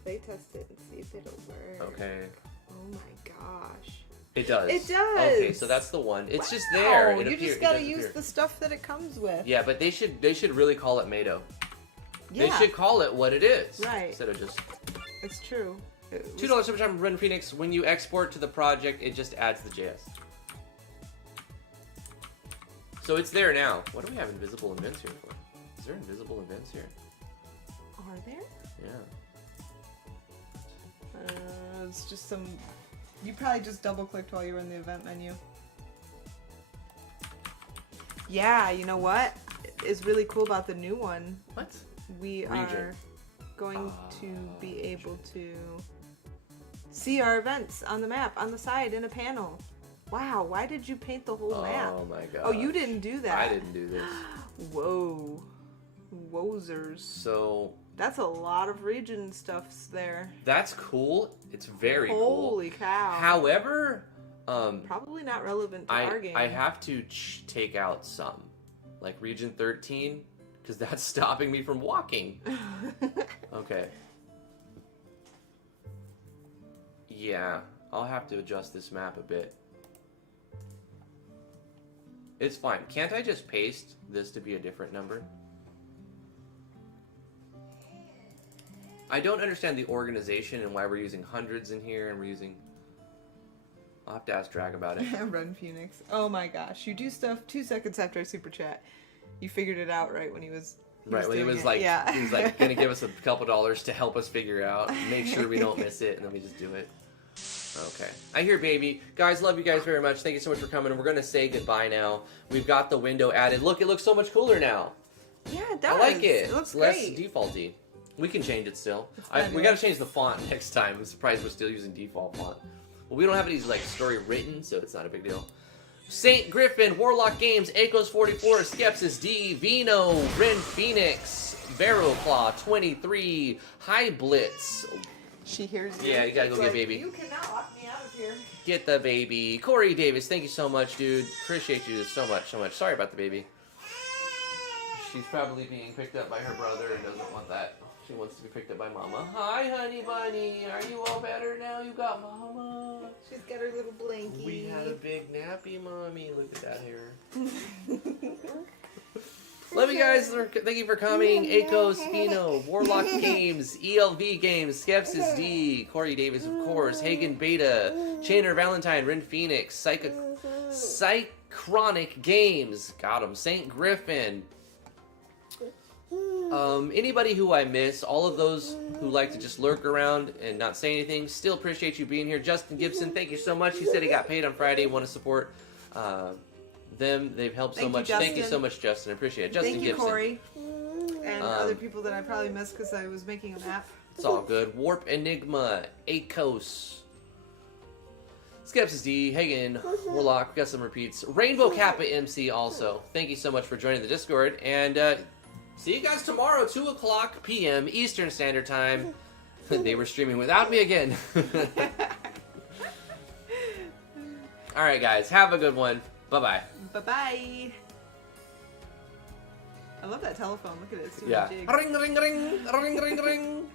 Play test it and see if it'll work. Okay. Oh my gosh. It does. It does. Okay, so that's the one. It's just there. You just gotta use the stuff that it comes with. Yeah, but they should really call it Mado. Yeah. They should call it what it is. Right. Instead of just. It's true. $2 every time Run Phoenix. When you export to the project, it just adds the JS. So it's there now. What do we have invisible events here for? Is there invisible events here? Are there? Yeah. It's just some. You probably just double clicked while you were in the event menu. Yeah, you know what is really cool about the new one? What? We are going to be able to see our events on the map, on the side, in a panel. Wow, why did you paint the whole map? Oh my god. Oh, you didn't do that. I didn't do this. Whoa. Wozers. So... That's a lot of region stuffs there. That's cool. It's very cool. Holy cow. However... probably not relevant to our game. I have to take out some. Like Region 13, because that's stopping me from walking. Okay. Yeah, I'll have to adjust this map a bit. It's fine. Can't I just paste this to be a different number? I don't understand the organization and why we're using hundreds in here and we're using... I'll have to ask Drag about it. Run Phoenix. Oh my gosh. You do stuff 2 seconds after I super chat. You figured it out right when he was... He was like gonna give us a couple dollars to help us figure out, make sure we don't miss it, and then we just do it. Okay. I hear baby. Guys, love you guys very much. Thank you so much for coming. We're gonna say goodbye now. We've got the window added. Look, it looks so much cooler now. Yeah, it does. I like it. It looks less great. defaulty. We can change it still. We fabulous. gotta change the font next time. I'm surprised we're still using default font. Well, we don't have any like story written, so it's not a big deal. Saint Griffin, Warlock Games, Akos 44, Skepsis D, Vino, Ren Phoenix, Barrowclaw 23, High Blitz. She hears you. Yeah, you gotta go get baby. You cannot lock me out of here. Get the baby. Corey Davis, thank you so much, dude. Appreciate you so much, so much. Sorry about the baby. She's probably being picked up by her brother and doesn't want that. She wants to be picked up by mama. Hi, honey bunny. Are you all better now? You got mama. She's got her little blankie. We had a big nappy, mommy. Look at that hair. Love you guys. Thank you for coming. Akos, Spino, Warlock Games, ELV Games, Skepsis D, Corey Davis, of course, Hagen Beta, Chainer Valentine, Ren Phoenix, Psychronic Games, got him, Saint Griffin. Anybody who I miss, all of those who like to just lurk around and not say anything, still appreciate you being here. Justin Gibson, thank you so much. He said he got paid on Friday. Want to support them. They've helped so much. Thank you so much, Justin. I appreciate it. Justin Thank you, Gibson. Corey. And other people that I probably missed because I was making a map. It's all good. Warp Enigma, Akos, Skepsis D, Hagen, Warlock, we got some repeats. Rainbow Kappa MC also. Thank you so much for joining the Discord. And see you guys tomorrow, 2 o'clock p.m. Eastern Standard Time. They were streaming without me again. All right, guys. Have a good one. Bye-bye. Bye-bye. I love that telephone. Look at it. It's doing Yeah. a jig. Ring, ring, ring. Ring, ring, ring.